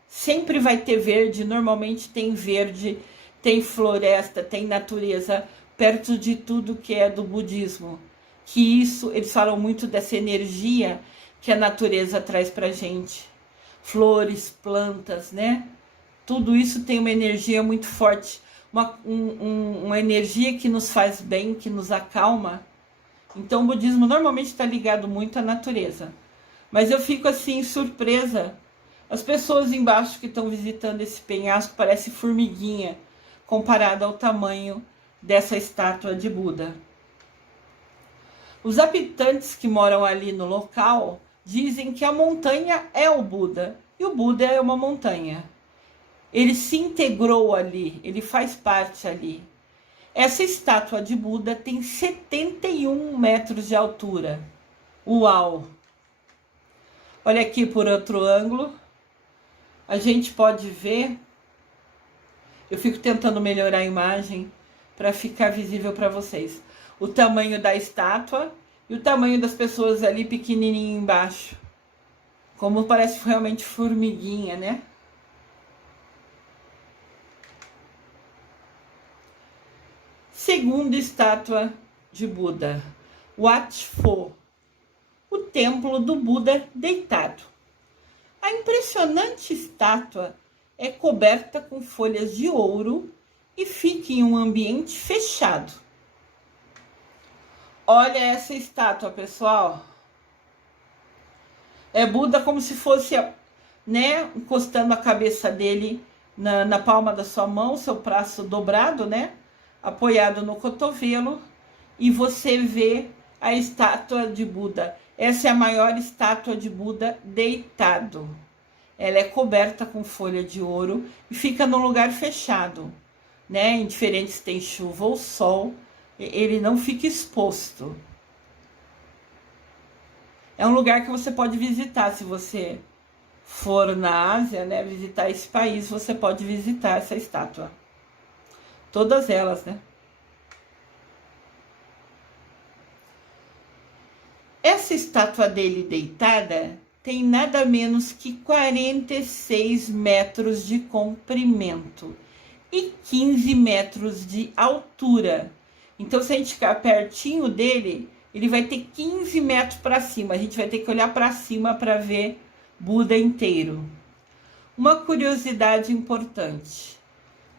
Sempre vai ter verde, normalmente tem verde, tem floresta, tem natureza, perto de tudo que é do budismo. Que isso, eles falam muito dessa energia que a natureza traz pra gente. Flores, plantas, né? Tudo isso tem uma energia muito forte. uma energia que nos faz bem, que nos acalma. Então o budismo normalmente está ligado muito à natureza. Mas eu fico assim, surpresa. As pessoas embaixo que estão visitando esse penhasco parecem formiguinha, comparado ao tamanho dessa estátua de Buda. Os habitantes que moram ali no local dizem que a montanha é o Buda, e o Buda é uma montanha. Ele se integrou ali, ele faz parte ali. Essa estátua de Buda tem 71 metros de altura. Uau! Olha aqui por outro ângulo. A gente pode ver. Eu fico tentando melhorar a imagem para ficar visível para vocês. O tamanho da estátua e o tamanho das pessoas ali pequenininho embaixo. Como parece realmente formiguinha, né? Segunda estátua de Buda, Wat Pho, o templo do Buda deitado. A impressionante estátua é coberta com folhas de ouro e fica em um ambiente fechado. Olha essa estátua, pessoal. É Buda como se fosse, né, encostando a cabeça dele na palma da sua mão, seu braço dobrado, né, apoiado no cotovelo, e você vê a estátua de Buda. Essa é a maior estátua de Buda deitado. Ela é coberta com folha de ouro e fica num lugar fechado, né? Indiferente se tem chuva ou sol, ele não fica exposto. É um lugar que você pode visitar se você for na Ásia, né? Visitar esse país, você pode visitar essa estátua. Todas elas, né? Essa estátua dele deitada tem nada menos que 46 metros de comprimento e 15 metros de altura. Então, se a gente ficar pertinho dele, ele vai ter 15 metros para cima. A gente vai ter que olhar para cima para ver Buda inteiro. Uma curiosidade importante.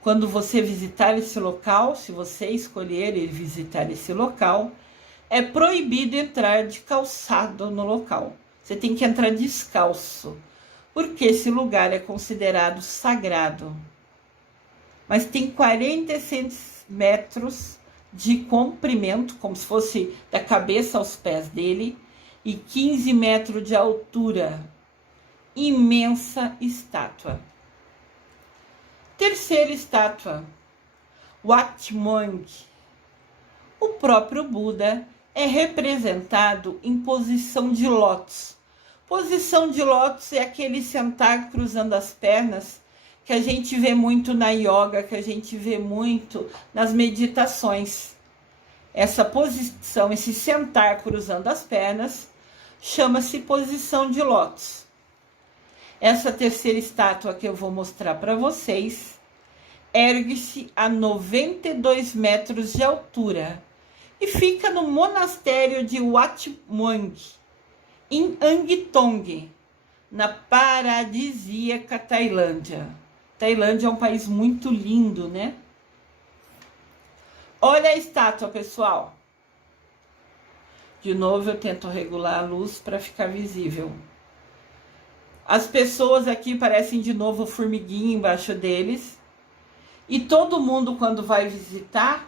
Quando você visitar esse local, se você escolher ir visitar esse local, é proibido entrar de calçado no local. Você tem que entrar descalço, porque esse lugar é considerado sagrado. Mas tem 46 metros de comprimento, como se fosse da cabeça aos pés dele, e 15 metros de altura. Imensa estátua. Terceira estátua, Wat Mong. O próprio Buda é representado em posição de lótus. Posição de lótus é aquele sentar cruzando as pernas que a gente vê muito na yoga, que a gente vê muito nas meditações. Essa posição, esse sentar cruzando as pernas, chama-se posição de lótus. Essa terceira estátua que eu vou mostrar para vocês ergue-se a 92 metros de altura e fica no monastério de Wat Mong, em Angtong, na paradisíaca Tailândia. Tailândia é um país muito lindo, né? Olha a estátua, pessoal. De novo eu tento regular a luz para ficar visível. As pessoas aqui parecem de novo formiguinha embaixo deles. E todo mundo, quando vai visitar,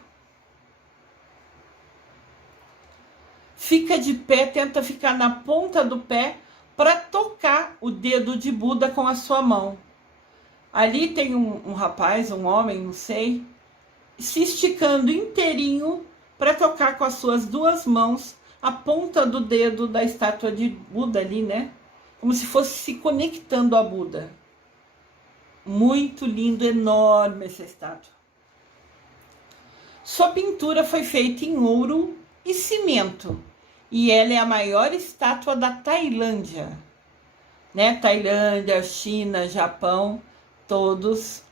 fica de pé, tenta ficar na ponta do pé para tocar o dedo de Buda com a sua mão. Ali tem um rapaz, um homem, não sei, se esticando inteirinho para tocar com as suas duas mãos a ponta do dedo da estátua de Buda ali, né? Como se fosse se conectando a Buda. Muito lindo, enorme essa estátua. Sua pintura foi feita em ouro e cimento. E ela é a maior estátua da Tailândia. Né? Tailândia, China, Japão, todos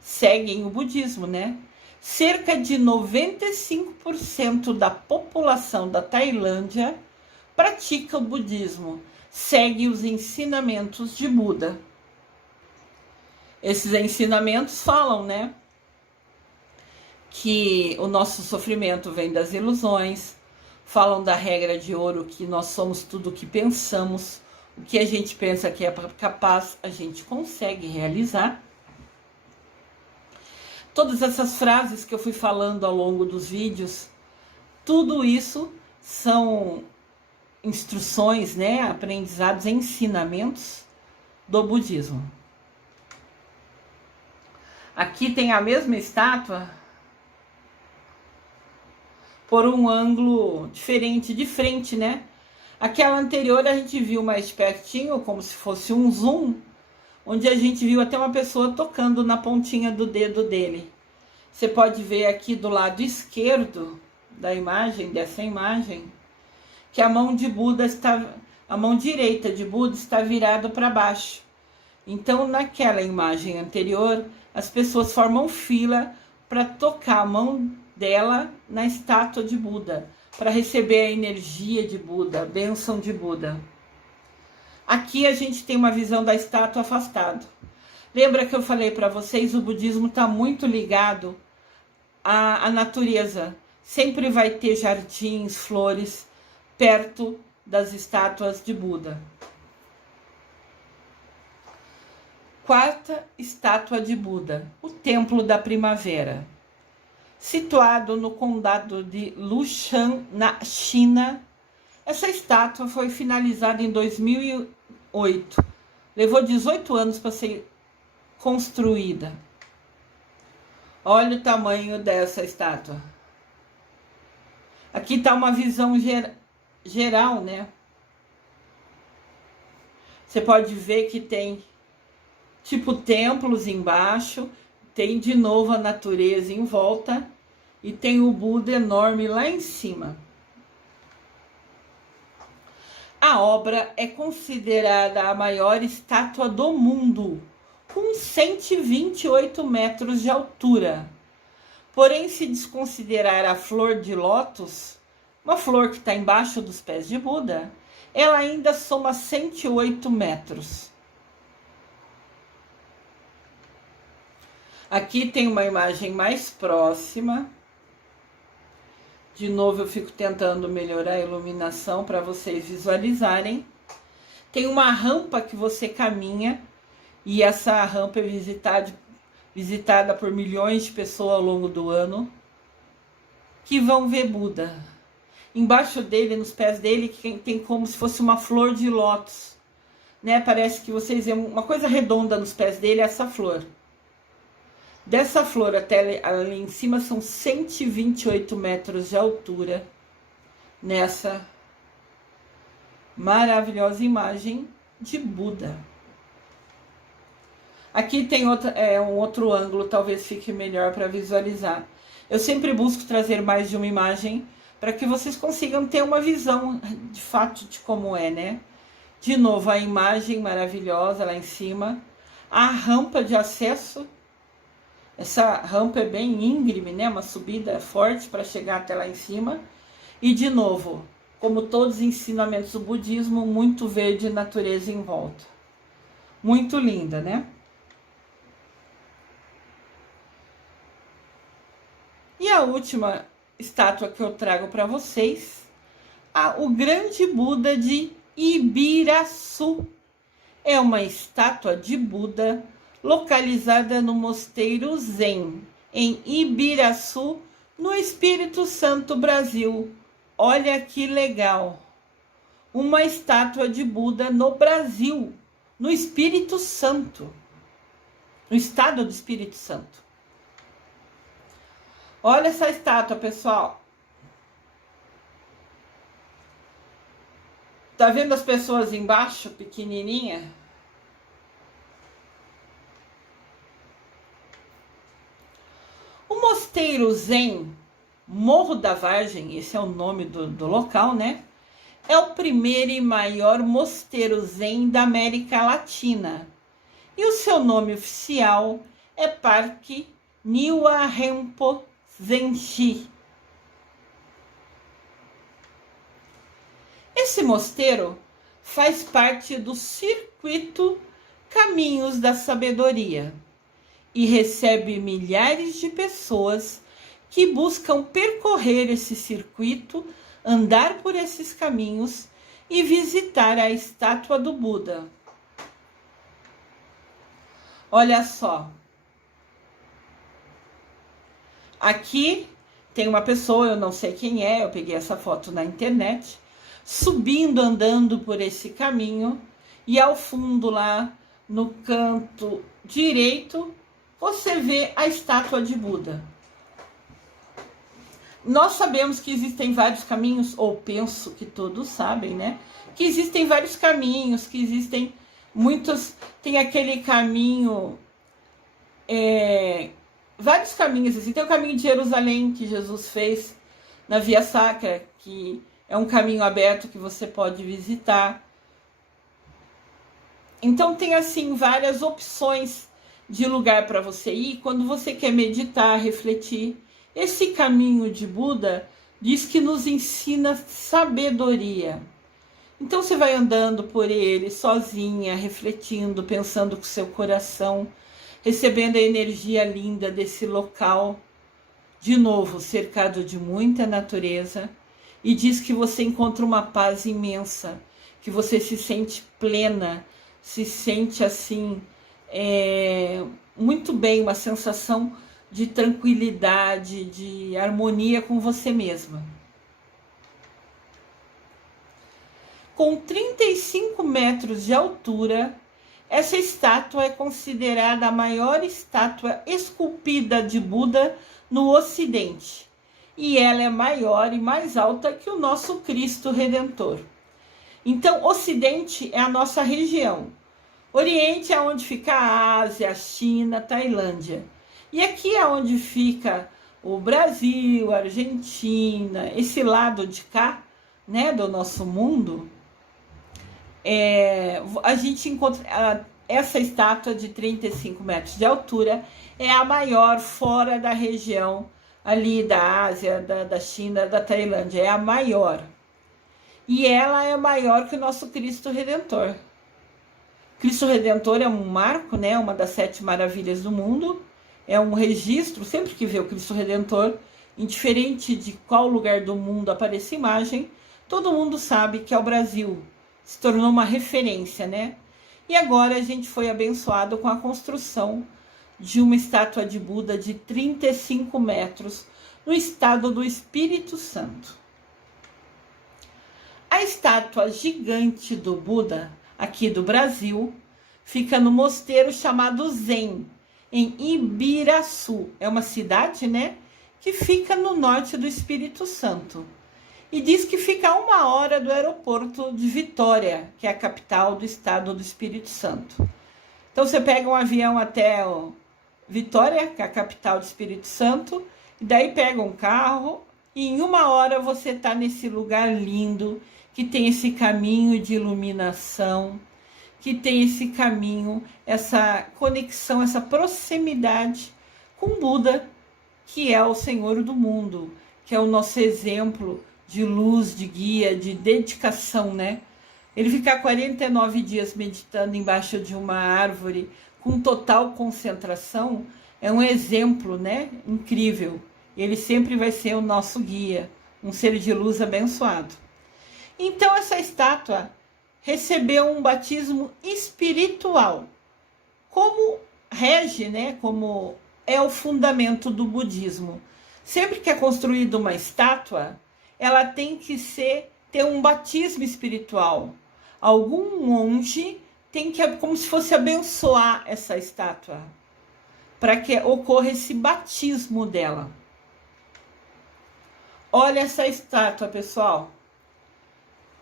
seguem o budismo, né? Cerca de 95% da população da Tailândia pratica o budismo, segue os ensinamentos de Buda. Esses ensinamentos falam, né? que o nosso sofrimento vem das ilusões, falam da regra de ouro, que nós somos tudo o que pensamos, o que a gente pensa que é capaz, a gente consegue realizar. Todas essas frases que eu fui falando ao longo dos vídeos, tudo isso são instruções, né, aprendizados, ensinamentos do budismo. Aqui tem a mesma estátua por um ângulo diferente, de frente, né? Aquela anterior a gente viu mais pertinho, como se fosse um zoom, onde a gente viu até uma pessoa tocando na pontinha do dedo dele. Você pode ver aqui do lado esquerdo da imagem, dessa imagem, que a mão de Buda está, a mão direita de Buda está virada para baixo. Então, naquela imagem anterior, as pessoas formam fila para tocar a mão dela na estátua de Buda, para receber a energia de Buda, a bênção de Buda. Aqui a gente tem uma visão da estátua afastado. Lembra que eu falei para vocês, o budismo está muito ligado à natureza. Sempre vai ter jardins, flores, perto das estátuas de Buda. Quarta estátua de Buda, o Templo da Primavera. Situado no condado de Lushan, na China. Essa estátua foi finalizada em 2008. Levou 18 anos para ser construída. Olha o tamanho dessa estátua. Aqui está uma visão geral, né? Você pode ver que tem tipo templos embaixo, tem de novo a natureza em volta e tem o Buda enorme lá em cima. A obra é considerada a maior estátua do mundo, com 128 metros de altura. Porém, se desconsiderar a flor de lótus, uma flor que está embaixo dos pés de Buda, ela ainda soma 108 metros. Aqui tem uma imagem mais próxima. De novo, eu fico tentando melhorar a iluminação para vocês visualizarem. Tem uma rampa que você caminha e essa rampa é visitada por milhões de pessoas ao longo do ano que vão ver Buda. Embaixo dele, nos pés dele, tem como se fosse uma flor de lótus, né? Parece que vocês veem uma coisa redonda nos pés dele, essa flor. Dessa flor até ali em cima são 128 metros de altura, nessa maravilhosa imagem de Buda. Aqui tem um outro ângulo, talvez fique melhor para visualizar. Eu sempre busco trazer mais de uma imagem para que vocês consigam ter uma visão de fato de como é, né? De novo, a imagem maravilhosa lá em cima, a rampa de acesso. Essa rampa é bem íngreme, né? Uma subida forte para chegar até lá em cima. E de novo, como todos os ensinamentos do budismo, muito verde natureza em volta. Muito linda, né? E a última estátua que eu trago para vocês, o grande Buda de Ibiraçu. É uma estátua de Buda localizada no Mosteiro Zen, em Ibiraçu, no Espírito Santo, Brasil. Olha que legal! Uma estátua de Buda no Brasil, no Espírito Santo, no estado do Espírito Santo. Olha essa estátua, pessoal. Tá vendo as pessoas embaixo, pequenininha? O Mosteiro Zen, Morro da Vargem, esse é o nome do local, né? É o primeiro e maior mosteiro Zen da América Latina. E o seu nome oficial é Parque Niwa Rempo Zenshi. Esse mosteiro faz parte do circuito Caminhos da Sabedoria e recebe milhares de pessoas que buscam percorrer esse circuito, andar por esses caminhos e visitar a estátua do Buda. Olha só. Aqui tem uma pessoa, eu não sei quem é, eu peguei essa foto na internet, subindo, andando por esse caminho, e ao fundo lá no canto direito, você vê a estátua de Buda. Nós sabemos que existem vários caminhos, ou penso que todos sabem, né? Que existem vários caminhos, que existem muitos, tem aquele caminho, vários caminhos, assim, tem o caminho de Jerusalém que Jesus fez na Via Sacra, que é um caminho aberto que você pode visitar. Então tem assim várias opções de lugar para você ir quando você quer meditar, refletir. Esse caminho de Buda diz que nos ensina sabedoria. Então você vai andando por ele sozinha, refletindo, pensando com seu coração, recebendo a energia linda desse local, de novo cercado de muita natureza, e diz que você encontra uma paz imensa, que você se sente plena, se sente assim, muito bem, uma sensação de tranquilidade, de harmonia com você mesma. Com 35 metros de altura, essa estátua é considerada a maior estátua esculpida de Buda no Ocidente. E ela é maior e mais alta que o nosso Cristo Redentor. Então, Ocidente é a nossa região. Oriente é onde fica a Ásia, a China, a Tailândia. E aqui é onde fica o Brasil, a Argentina, esse lado de cá, né, do nosso mundo. A gente encontra essa estátua de 35 metros de altura, é a maior fora da região ali da Ásia, da China, da Tailândia, é a maior. E ela é maior que o nosso Cristo Redentor. Cristo Redentor é um marco, né, uma das 7 maravilhas do mundo, é um registro, sempre que vê o Cristo Redentor, indiferente de qual lugar do mundo aparece imagem, todo mundo sabe que é o Brasil. Se tornou uma referência, né? E agora a gente foi abençoado com a construção de uma estátua de Buda de 35 metros no estado do Espírito Santo. A estátua gigante do Buda, aqui do Brasil, fica no mosteiro chamado Zen, em Ibiraçu. É uma cidade, né, que fica no norte do Espírito Santo. E diz que fica a 1 hora do aeroporto de Vitória, que é a capital do estado do Espírito Santo. Então você pega um avião até Vitória, que é a capital do Espírito Santo, e daí pega um carro e em 1 hora você está nesse lugar lindo, que tem esse caminho de iluminação, que tem esse caminho, essa conexão, essa proximidade com Buda, que é o Senhor do mundo, que é o nosso exemplo de luz, de guia, de dedicação, né? Ele ficar 49 dias meditando embaixo de uma árvore com total concentração é um exemplo, né? Incrível. Ele sempre vai ser o nosso guia, um ser de luz abençoado. Então essa estátua recebeu um batismo espiritual, como rege, né? Como é o fundamento do budismo. Sempre que é construída uma estátua, ela tem que ter um batismo espiritual. Algum monge tem que, como se fosse abençoar essa estátua, para que ocorra esse batismo dela. Olha essa estátua, pessoal.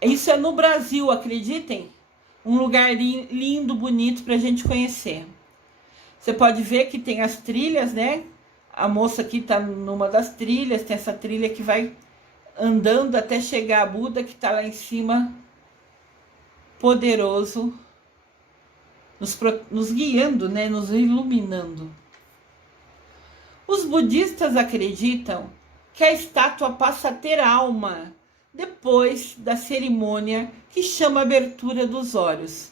Isso é no Brasil, acreditem? Um lugar lindo, bonito para a gente conhecer. Você pode ver que tem as trilhas, né? A moça aqui está numa das trilhas, tem essa trilha que vai andando até chegar a Buda, que está lá em cima, poderoso, nos guiando, né? Nos iluminando. Os budistas acreditam que a estátua passa a ter alma depois da cerimônia que chama abertura dos olhos.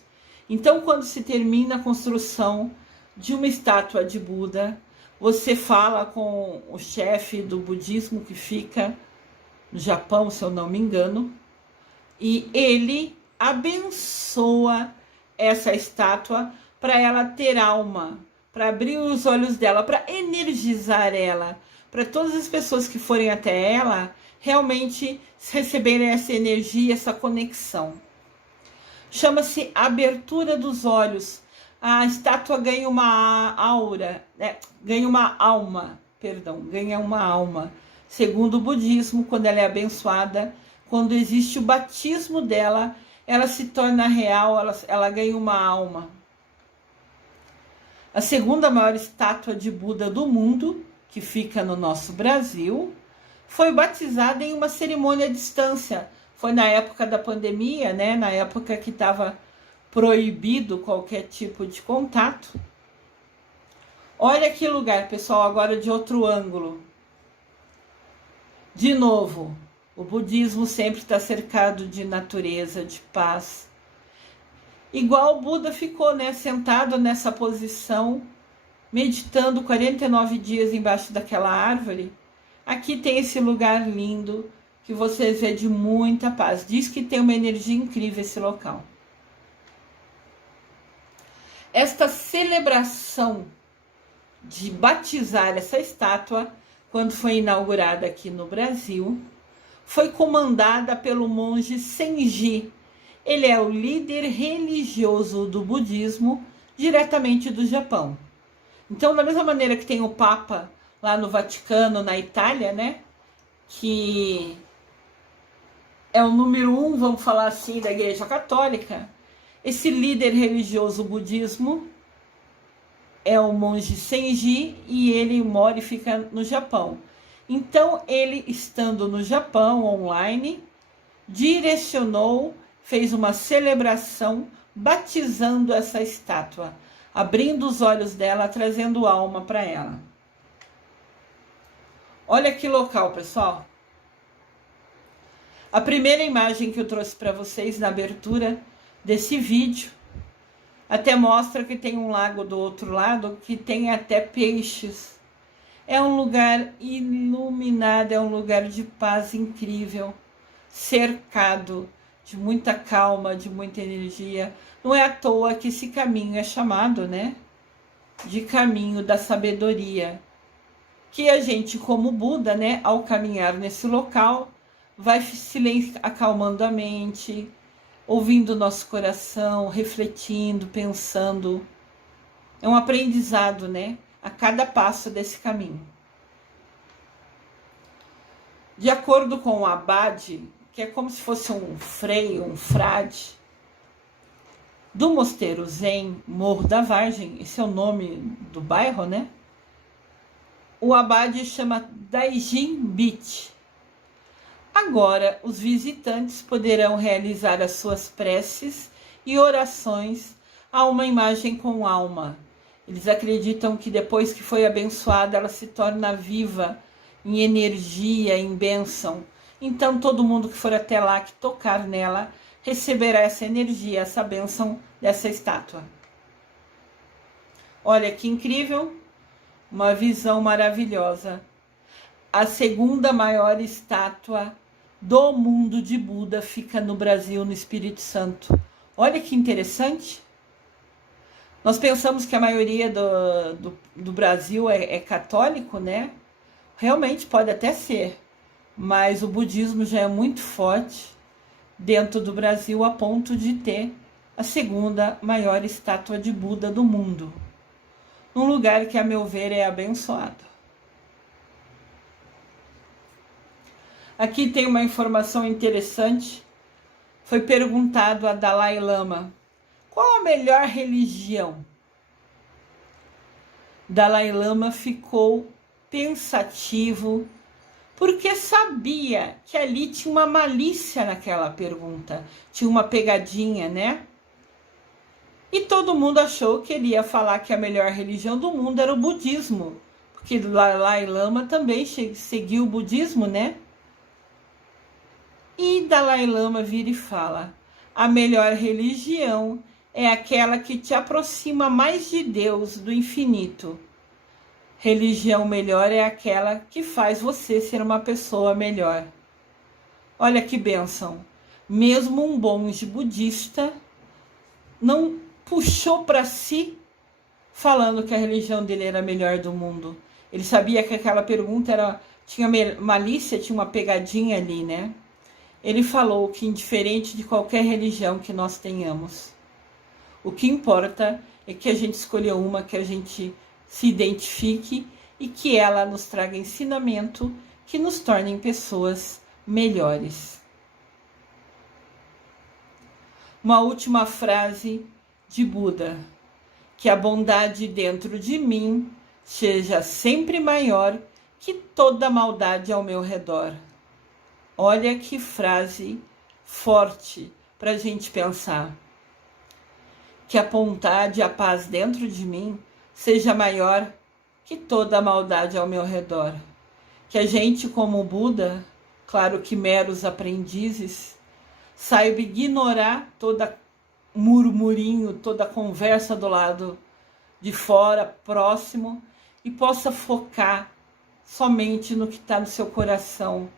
Então, quando se termina a construção de uma estátua de Buda, Você fala com o chefe do budismo que fica no Japão, se eu não me engano, e ele abençoa essa estátua para ela ter alma, para abrir os olhos dela, para energizar ela, para todas as pessoas que forem até ela realmente receberem essa energia, essa conexão. Chama-se abertura dos olhos. A estátua ganha uma aura, ganha uma alma. Segundo o budismo, quando ela é abençoada, quando existe o batismo dela, ela se torna real, ela ganha uma alma. A segunda maior estátua de Buda do mundo, que fica no nosso Brasil, foi batizada em uma cerimônia à distância. Foi na época da pandemia, né? Na época que estava proibido qualquer tipo de contato. Olha que lugar, pessoal, agora de outro ângulo. De novo, o budismo sempre está cercado de natureza, de paz. Igual o Buda ficou, né, sentado nessa posição, meditando 49 dias embaixo daquela árvore. Aqui tem esse lugar lindo que vocês vê de muita paz. Diz que tem uma energia incrível esse local. Esta celebração de batizar essa estátua, quando foi inaugurada aqui no Brasil, foi comandada pelo monge Senji. Ele é o líder religioso do budismo, diretamente do Japão. Então, da mesma maneira que tem o Papa lá no Vaticano, na Itália, né? Que é o número 1, vamos falar assim, da Igreja Católica. Esse líder religioso budismo é o monge Senji e ele mora e fica no Japão. Então, ele estando no Japão, online, direcionou, fez uma celebração batizando essa estátua, abrindo os olhos dela, trazendo alma para ela. Olha que local, pessoal. A primeira imagem que eu trouxe para vocês na abertura desse vídeo até mostra que tem um lago do outro lado que tem até peixes. É um lugar iluminado, é um lugar de paz incrível, cercado de muita calma, de muita energia. Não é à toa que esse caminho é chamado, né, de caminho da sabedoria. Que a gente, como Buda, né, ao caminhar nesse local, vai acalmando a mente, ouvindo o nosso coração, refletindo, pensando. É um aprendizado, né, a cada passo desse caminho. De acordo com o Abade, que é como se fosse um frei, um frade, do Mosteiro Zen Morro da Vargem, esse é o nome do bairro, né? O Abade chama Daijin Beach. Agora, os visitantes poderão realizar as suas preces e orações a uma imagem com alma. Eles acreditam que depois que foi abençoada, ela se torna viva, em energia, em bênção. Então, todo mundo que for até lá, que tocar nela, receberá essa energia, essa bênção dessa estátua. Olha que incrível! Uma visão maravilhosa. A segunda maior estátua do mundo de Buda fica no Brasil, no Espírito Santo. Olha que interessante. Nós pensamos que a maioria do Brasil é católico, né? Realmente pode até ser, mas o budismo já é muito forte dentro do Brasil a ponto de ter a segunda maior estátua de Buda do mundo. Num lugar que, a meu ver, é abençoado. Aqui tem uma informação interessante. Foi perguntado a Dalai Lama: qual a melhor religião? Dalai Lama ficou pensativo, porque sabia que ali tinha uma malícia naquela pergunta, tinha uma pegadinha, né? E todo mundo achou que ele ia falar que a melhor religião do mundo era o budismo, porque Dalai Lama também seguiu o budismo, né? E Dalai Lama vira e fala: a melhor religião é aquela que te aproxima mais de Deus, do infinito. Religião melhor é aquela que faz você ser uma pessoa melhor. Olha que bênção. Mesmo um monge budista não puxou para si falando que a religião dele era a melhor do mundo. Ele sabia que aquela pergunta tinha malícia, tinha uma pegadinha ali, né? Ele falou que indiferente de qualquer religião que nós tenhamos, o que importa é que a gente escolha uma que a gente se identifique e que ela nos traga ensinamento que nos tornem pessoas melhores. Uma última frase de Buda: que a bondade dentro de mim seja sempre maior que toda maldade ao meu redor. Olha que frase forte para a gente pensar. Que a bondade e a paz dentro de mim seja maior que toda a maldade ao meu redor. Que a gente, como Buda, claro que meros aprendizes, saiba ignorar toda murmurinho, toda conversa do lado de fora, próximo, e possa focar somente no que está no seu coração.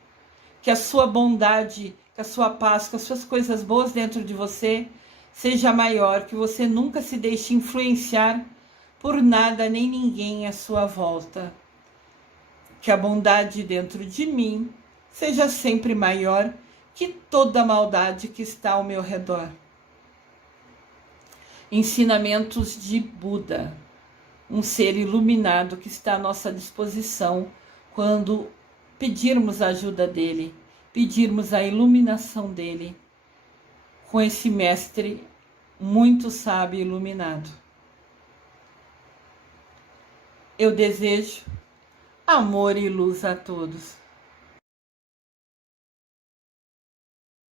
Que a sua bondade, que a sua paz, que as suas coisas boas dentro de você seja maior, que você nunca se deixe influenciar por nada nem ninguém à sua volta. Que a bondade dentro de mim seja sempre maior que toda a maldade que está ao meu redor. Ensinamentos de Buda, um ser iluminado que está à nossa disposição quando pedirmos a ajuda dele, pedirmos a iluminação dele, com esse mestre muito sábio e iluminado. Eu desejo amor e luz a todos.